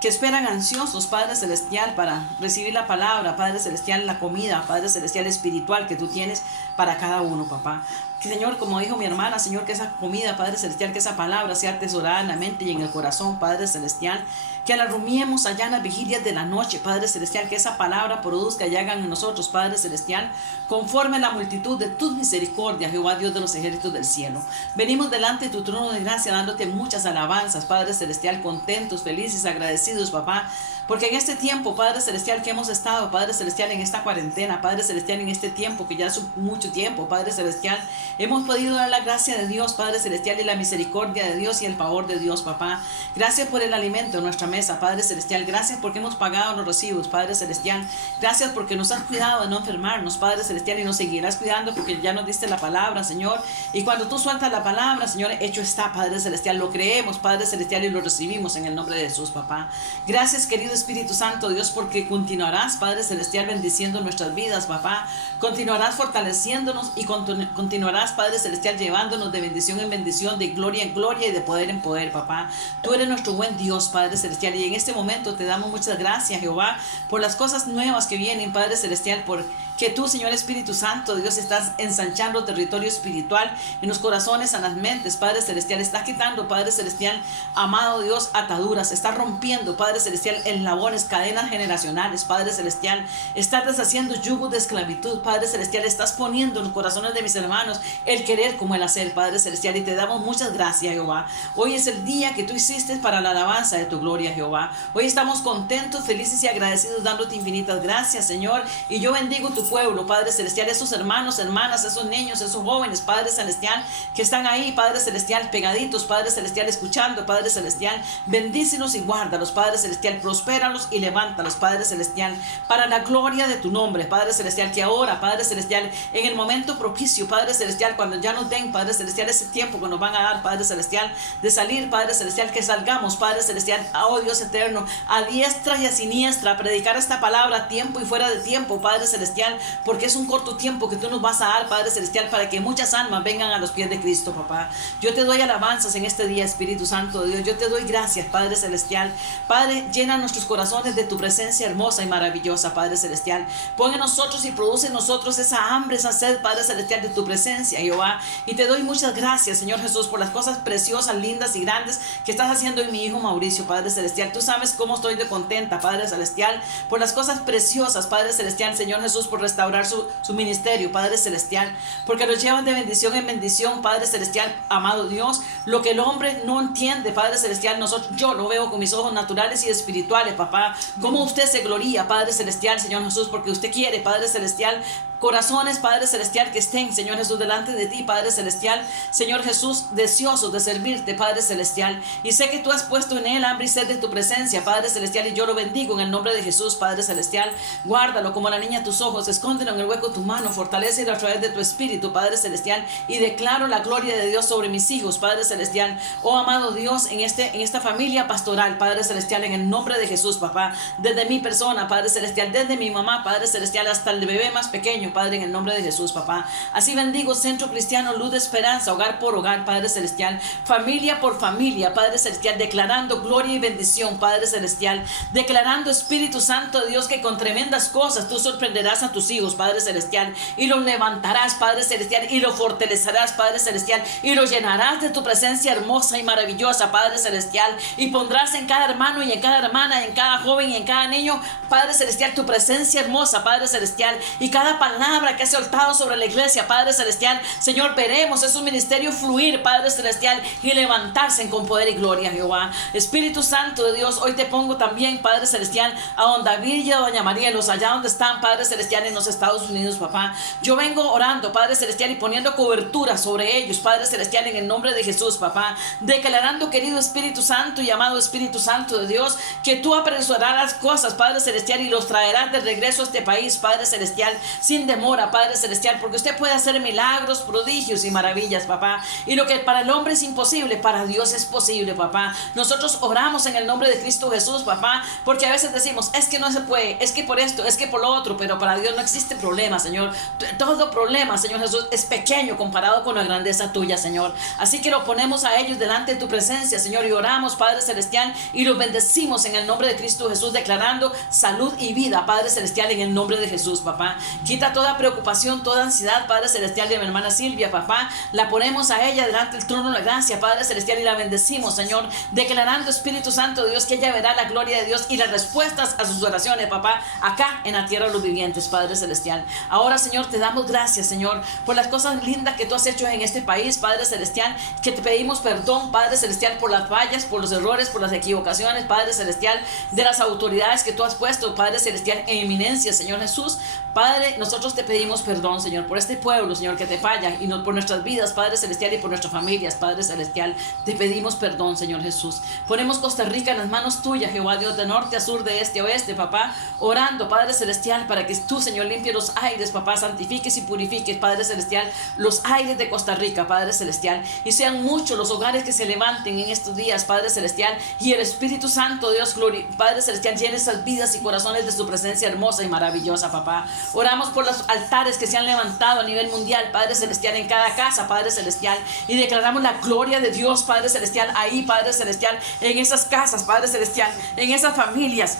que esperan ansiosos, Padre Celestial, para recibir la palabra, Padre Celestial, la comida, Padre Celestial, espiritual que tú tienes para cada uno, papá. Que, Señor, como dijo mi hermana, Señor, que esa comida, Padre Celestial, que esa palabra sea atesorada en la mente y en el corazón, Padre Celestial, que la rumiemos allá en las vigilias de la noche, Padre Celestial, que esa palabra produzca y hagan en nosotros, Padre Celestial, conforme a la multitud de tus misericordias, Jehová Dios de los ejércitos del cielo. Venimos delante de tu trono de gracia dándote muchas alabanzas, Padre Celestial, contentos, felices, agradecidos, papá, porque en este tiempo, Padre Celestial, que hemos estado, Padre Celestial, en esta cuarentena, Padre Celestial, en este tiempo, que ya es mucho tiempo, Padre Celestial, Hemos podido dar la gracia de Dios, Padre Celestial, y la misericordia de Dios y el favor de Dios, papá. Gracias por el alimento en nuestra mesa, Padre Celestial. Gracias porque hemos pagado los recibos, Padre Celestial. Gracias porque nos has cuidado de no enfermarnos, Padre Celestial, y nos seguirás cuidando porque ya nos diste la palabra, Señor. Y cuando tú sueltas la palabra, Señor, hecho está, Padre Celestial. Lo creemos, Padre Celestial, y lo recibimos en el nombre de Jesús, papá. Gracias, querido Espíritu Santo, Dios, porque continuarás, Padre Celestial, bendiciendo nuestras vidas, papá. Continuarás fortaleciéndonos y continuarás, Padre Celestial, llevándonos de bendición en bendición, de gloria en gloria y de poder en poder, papá. Tú eres nuestro buen Dios, Padre Celestial, y en este momento te damos muchas gracias, Jehová, por las cosas nuevas que vienen, Padre Celestial, por que tú, Señor Espíritu Santo, Dios, estás ensanchando territorio espiritual en los corazones, en las mentes, Padre Celestial. Estás quitando, Padre Celestial, amado Dios, ataduras. Estás rompiendo, Padre Celestial, eslabones, cadenas generacionales, Padre Celestial. Estás deshaciendo yugos de esclavitud, Padre Celestial. Estás poniendo en los corazones de mis hermanos el querer como el hacer, Padre Celestial. Y te damos muchas gracias, Jehová. Hoy es el día que tú hiciste para la alabanza de tu gloria, Jehová. Hoy estamos contentos, felices y agradecidos, dándote infinitas gracias, Señor. Y yo bendigo tu pueblo, Padre Celestial, esos hermanos, hermanas, esos niños, esos jóvenes, Padre Celestial, que están ahí, Padre Celestial, pegaditos, Padre Celestial, escuchando, Padre Celestial. Bendícelos y guárdalos, Padre Celestial. Prospéralos y levántalos, Padre Celestial, para la gloria de tu nombre, Padre Celestial. Que ahora, Padre Celestial, en el momento propicio, Padre Celestial, cuando ya nos den, Padre Celestial, ese tiempo que nos van a dar, Padre Celestial, de salir, Padre Celestial, que salgamos, Padre Celestial, oh Dios eterno, a diestra y a siniestra, a predicar esta palabra a tiempo y fuera de tiempo, Padre Celestial, porque es un corto tiempo que tú nos vas a dar, Padre Celestial, para que muchas almas vengan a los pies de Cristo, papá. Yo te doy alabanzas en este día, Espíritu Santo de Dios. Yo te doy gracias, Padre Celestial. Padre, llena nuestros corazones de tu presencia hermosa y maravillosa, Padre Celestial. Pon en nosotros y produce en nosotros esa hambre, esa sed, Padre Celestial, de tu presencia, Jehová. Y te doy muchas gracias, Señor Jesús, por las cosas preciosas, lindas y grandes que estás haciendo en mi hijo Mauricio, Padre Celestial. Tú sabes cómo estoy de contenta, Padre Celestial, por las cosas preciosas, Padre Celestial, Señor Jesús, por restaurar su ministerio, Padre Celestial, porque los llevan de bendición en bendición, Padre Celestial, amado Dios. Lo que el hombre no entiende, Padre Celestial, yo lo veo con mis ojos naturales y espirituales, papá. Cómo usted se gloría, Padre Celestial, Señor Jesús, porque usted quiere, Padre Celestial, corazones, Padre Celestial, que estén, Señor Jesús, delante de ti, Padre Celestial, Señor Jesús, deseosos de servirte, Padre Celestial. Y sé que tú has puesto en él hambre y sed de tu presencia, Padre Celestial, y yo lo bendigo en el nombre de Jesús, Padre Celestial. Guárdalo como la niña tus ojos, escóndelo en el hueco de tu mano, fortalécelo a través de tu espíritu, Padre Celestial, y declaro la gloria de Dios sobre mis hijos, Padre Celestial. Oh, amado Dios, en esta familia pastoral, Padre Celestial, en el nombre de Jesús, papá, desde mi persona, Padre Celestial, desde mi mamá, Padre Celestial, hasta el bebé más pequeño, Padre, en el nombre de Jesús, papá. Así bendigo Centro Cristiano Luz de Esperanza, hogar por hogar, Padre Celestial, familia por familia, Padre Celestial, declarando gloria y bendición, Padre Celestial, declarando, Espíritu Santo de Dios, que con tremendas cosas tú sorprenderás a tus hijos, Padre Celestial, y los levantarás, Padre Celestial, y los fortalecerás, Padre Celestial, y los llenarás de tu presencia hermosa y maravillosa, Padre Celestial, y pondrás en cada hermano y en cada hermana, en cada joven y en cada niño, Padre Celestial, tu presencia hermosa, Padre Celestial, y cada palabra que has soltado sobre la iglesia, Padre Celestial, Señor, veremos es un ministerio fluir, Padre Celestial, y levantarse con poder y gloria, Jehová. Espíritu Santo de Dios, hoy te pongo también, Padre Celestial, a don David y a doña María, los allá donde están, Padre Celestial, en los Estados Unidos, papá. Yo vengo orando, Padre Celestial, y poniendo cobertura sobre ellos, Padre Celestial, en el nombre de Jesús, papá, declarando, querido Espíritu Santo y amado Espíritu Santo de Dios, que tú apresurarás las cosas, Padre Celestial, y los traerás de regreso a este país, Padre Celestial, sin demora, Padre Celestial, porque usted puede hacer milagros, prodigios y maravillas, papá. Y lo que para el hombre es imposible, para Dios es posible, papá. Nosotros oramos en el nombre de Cristo Jesús, papá, porque a veces decimos, es que no se puede, es que por esto, es que por lo otro, pero para Dios no existe problema, Señor. Todo problema, Señor Jesús, es pequeño comparado con la grandeza tuya, Señor. Así que lo ponemos a ellos delante de tu presencia, Señor, y oramos, Padre Celestial, y los bendecimos en el nombre de Cristo Jesús, declarando salud y vida, Padre Celestial, en el nombre de Jesús, papá. Quita toda preocupación, toda ansiedad, Padre Celestial, de mi hermana Silvia, papá. La ponemos a ella delante del trono de la gracia, Padre Celestial, y la bendecimos, Señor, declarando, Espíritu Santo de Dios, que ella verá la gloria de Dios y las respuestas a sus oraciones, papá, acá en la tierra de los vivientes, Padre Celestial. Ahora, Señor, te damos gracias, Señor, por las cosas lindas que tú has hecho en este país, Padre Celestial, que te pedimos perdón, Padre Celestial, por las fallas, por los errores, por las equivocaciones, Padre Celestial, de las autoridades que tú has puesto, Padre Celestial, en eminencia, Señor Jesús. Padre, nosotros nosotros te pedimos perdón, Señor, por este pueblo, Señor, que te falla, y por nuestras vidas, Padre Celestial, y por nuestras familias, Padre Celestial. Te pedimos perdón, Señor Jesús. Ponemos Costa Rica en las manos tuyas, Jehová Dios, de norte a sur, de este a oeste, papá, orando, Padre Celestial, para que tú, Señor, limpie los aires, papá, santifiques y purifiques, Padre Celestial, los aires de Costa Rica, Padre Celestial, y sean muchos los hogares que se levanten en estos días, Padre Celestial, y el Espíritu Santo, Dios, Padre Celestial, llene esas vidas y corazones de su presencia hermosa y maravillosa, papá. Oramos por los altares que se han levantado a nivel mundial, Padre Celestial, en cada casa, Padre Celestial, y declaramos la gloria de Dios, Padre Celestial, ahí, Padre Celestial, en esas casas, Padre Celestial, en esas familias,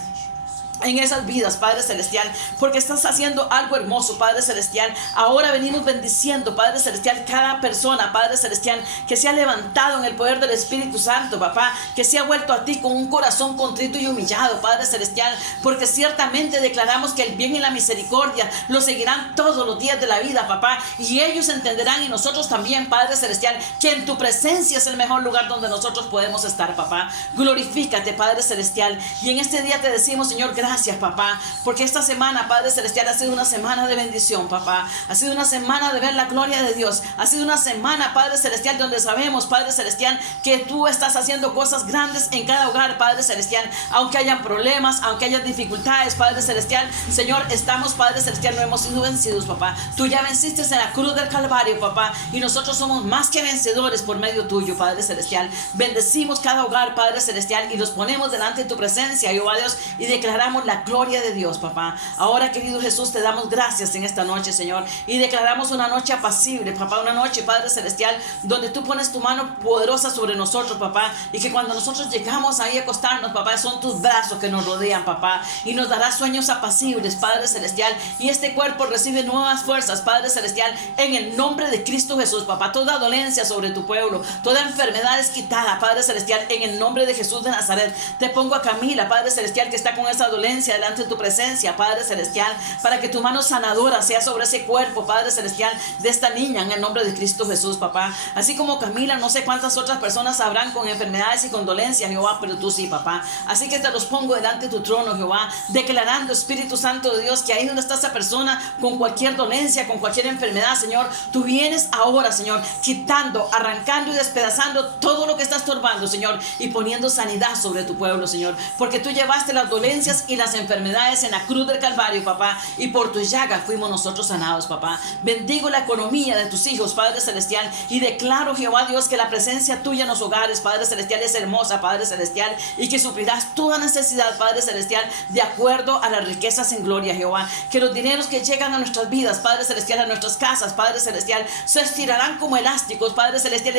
en esas vidas, Padre Celestial, porque estás haciendo algo hermoso, Padre Celestial. Ahora venimos bendiciendo, Padre Celestial, cada persona, Padre Celestial, que se ha levantado en el poder del Espíritu Santo, papá, que se ha vuelto a ti con un corazón contrito y humillado, Padre Celestial, porque ciertamente declaramos que el bien y la misericordia lo seguirán todos los días de la vida, papá, y ellos entenderán, y nosotros también, Padre Celestial, que en tu presencia es el mejor lugar donde nosotros podemos estar, papá. Glorifícate, Padre Celestial, y en este día te decimos, Señor, gracias, papá, porque esta semana, Padre Celestial, ha sido una semana de bendición, papá. Ha sido una semana de ver la gloria de Dios. Ha sido una semana, Padre Celestial, donde sabemos, Padre Celestial, que tú estás haciendo cosas grandes en cada hogar, Padre Celestial. Aunque hayan problemas, aunque haya dificultades, Padre Celestial, Señor, estamos, Padre Celestial, no hemos sido vencidos, papá. Tú ya venciste en la cruz del Calvario, papá, y nosotros somos más que vencedores por medio tuyo, Padre Celestial. Bendecimos cada hogar, Padre Celestial, y los ponemos delante de tu presencia, Jehová Dios, y declaramos la gloria de Dios, papá. Ahora, querido Jesús, te damos gracias en esta noche, Señor, y declaramos una noche apacible, papá, una noche, Padre Celestial, donde tú pones tu mano poderosa sobre nosotros, papá, y que cuando nosotros llegamos ahí a acostarnos, papá, son tus brazos que nos rodean, papá, y nos darás sueños apacibles, Padre Celestial, y este cuerpo recibe nuevas fuerzas, Padre Celestial, en el nombre de Cristo Jesús, papá. Toda dolencia sobre tu pueblo, toda enfermedad es quitada, Padre Celestial, en el nombre de Jesús de Nazaret. Te pongo a Camila, Padre Celestial, que está con esa dolencia delante de tu presencia, Padre Celestial, para que tu mano sanadora sea sobre ese cuerpo, Padre Celestial, de esta niña, en el nombre de Cristo Jesús, papá. Así como Camila, no sé cuántas otras personas habrán con enfermedades y con dolencias, Jehová, pero tú sí, papá. Así que te los pongo delante de tu trono, Jehová, declarando, Espíritu Santo de Dios, que ahí donde está esa persona con cualquier dolencia, con cualquier enfermedad, Señor, tú vienes ahora, Señor, quitando, arrancando y despedazando todo lo que está estorbando, Señor, y poniendo sanidad sobre tu pueblo, Señor, porque tú llevaste las dolencias y las enfermedades en la cruz del Calvario, papá, y por tus llagas fuimos nosotros sanados, papá. Bendigo la economía de tus hijos, Padre Celestial, y declaro, Jehová Dios, que la presencia tuya en los hogares, Padre Celestial, es hermosa, Padre Celestial, y que suplirás toda necesidad, Padre Celestial, de acuerdo a las riquezas en gloria, Jehová. Que los dineros que llegan a nuestras vidas, Padre Celestial, a nuestras casas, Padre Celestial, se estirarán como elásticos, Padre Celestial,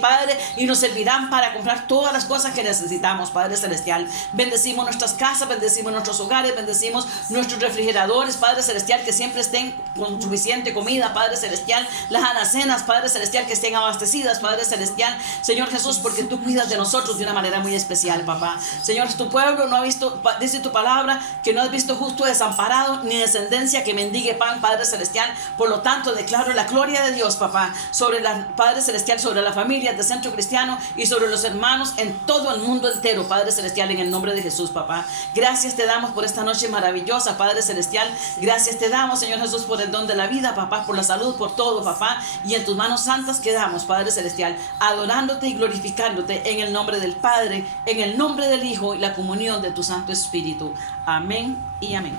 Padre, y nos servirán para comprar todas las cosas que necesitamos, Padre Celestial. Bendecimos nuestras casas, bendecimos nuestros hogares, bendecimos nuestros refrigeradores, Padre Celestial, que siempre estén con suficiente comida, Padre Celestial, las alacenas, Padre Celestial, que estén abastecidas, Padre Celestial, Señor Jesús, porque tú cuidas de nosotros de una manera muy especial, papá. Señor, tu pueblo no ha visto, dice tu palabra, que no has visto justo desamparado, ni descendencia que mendigue pan, Padre Celestial. Por lo tanto, declaro la gloria de Dios, papá, sobre la Padre Celestial, sobre la familia de Centro Cristiano y sobre los hermanos en todo el mundo entero, Padre Celestial, en el nombre de Jesús, papá. Gracias te damos por esta noche maravillosa, Padre Celestial. Gracias te damos, Señor Jesús, por el don de la vida, papá, por la salud, por todo, papá. Y en tus manos santas quedamos, Padre Celestial, adorándote y glorificándote en el nombre del Padre, en el nombre del Hijo y la comunión de tu Santo Espíritu. Amén y amén.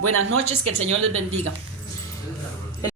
Buenas noches, que el Señor les bendiga.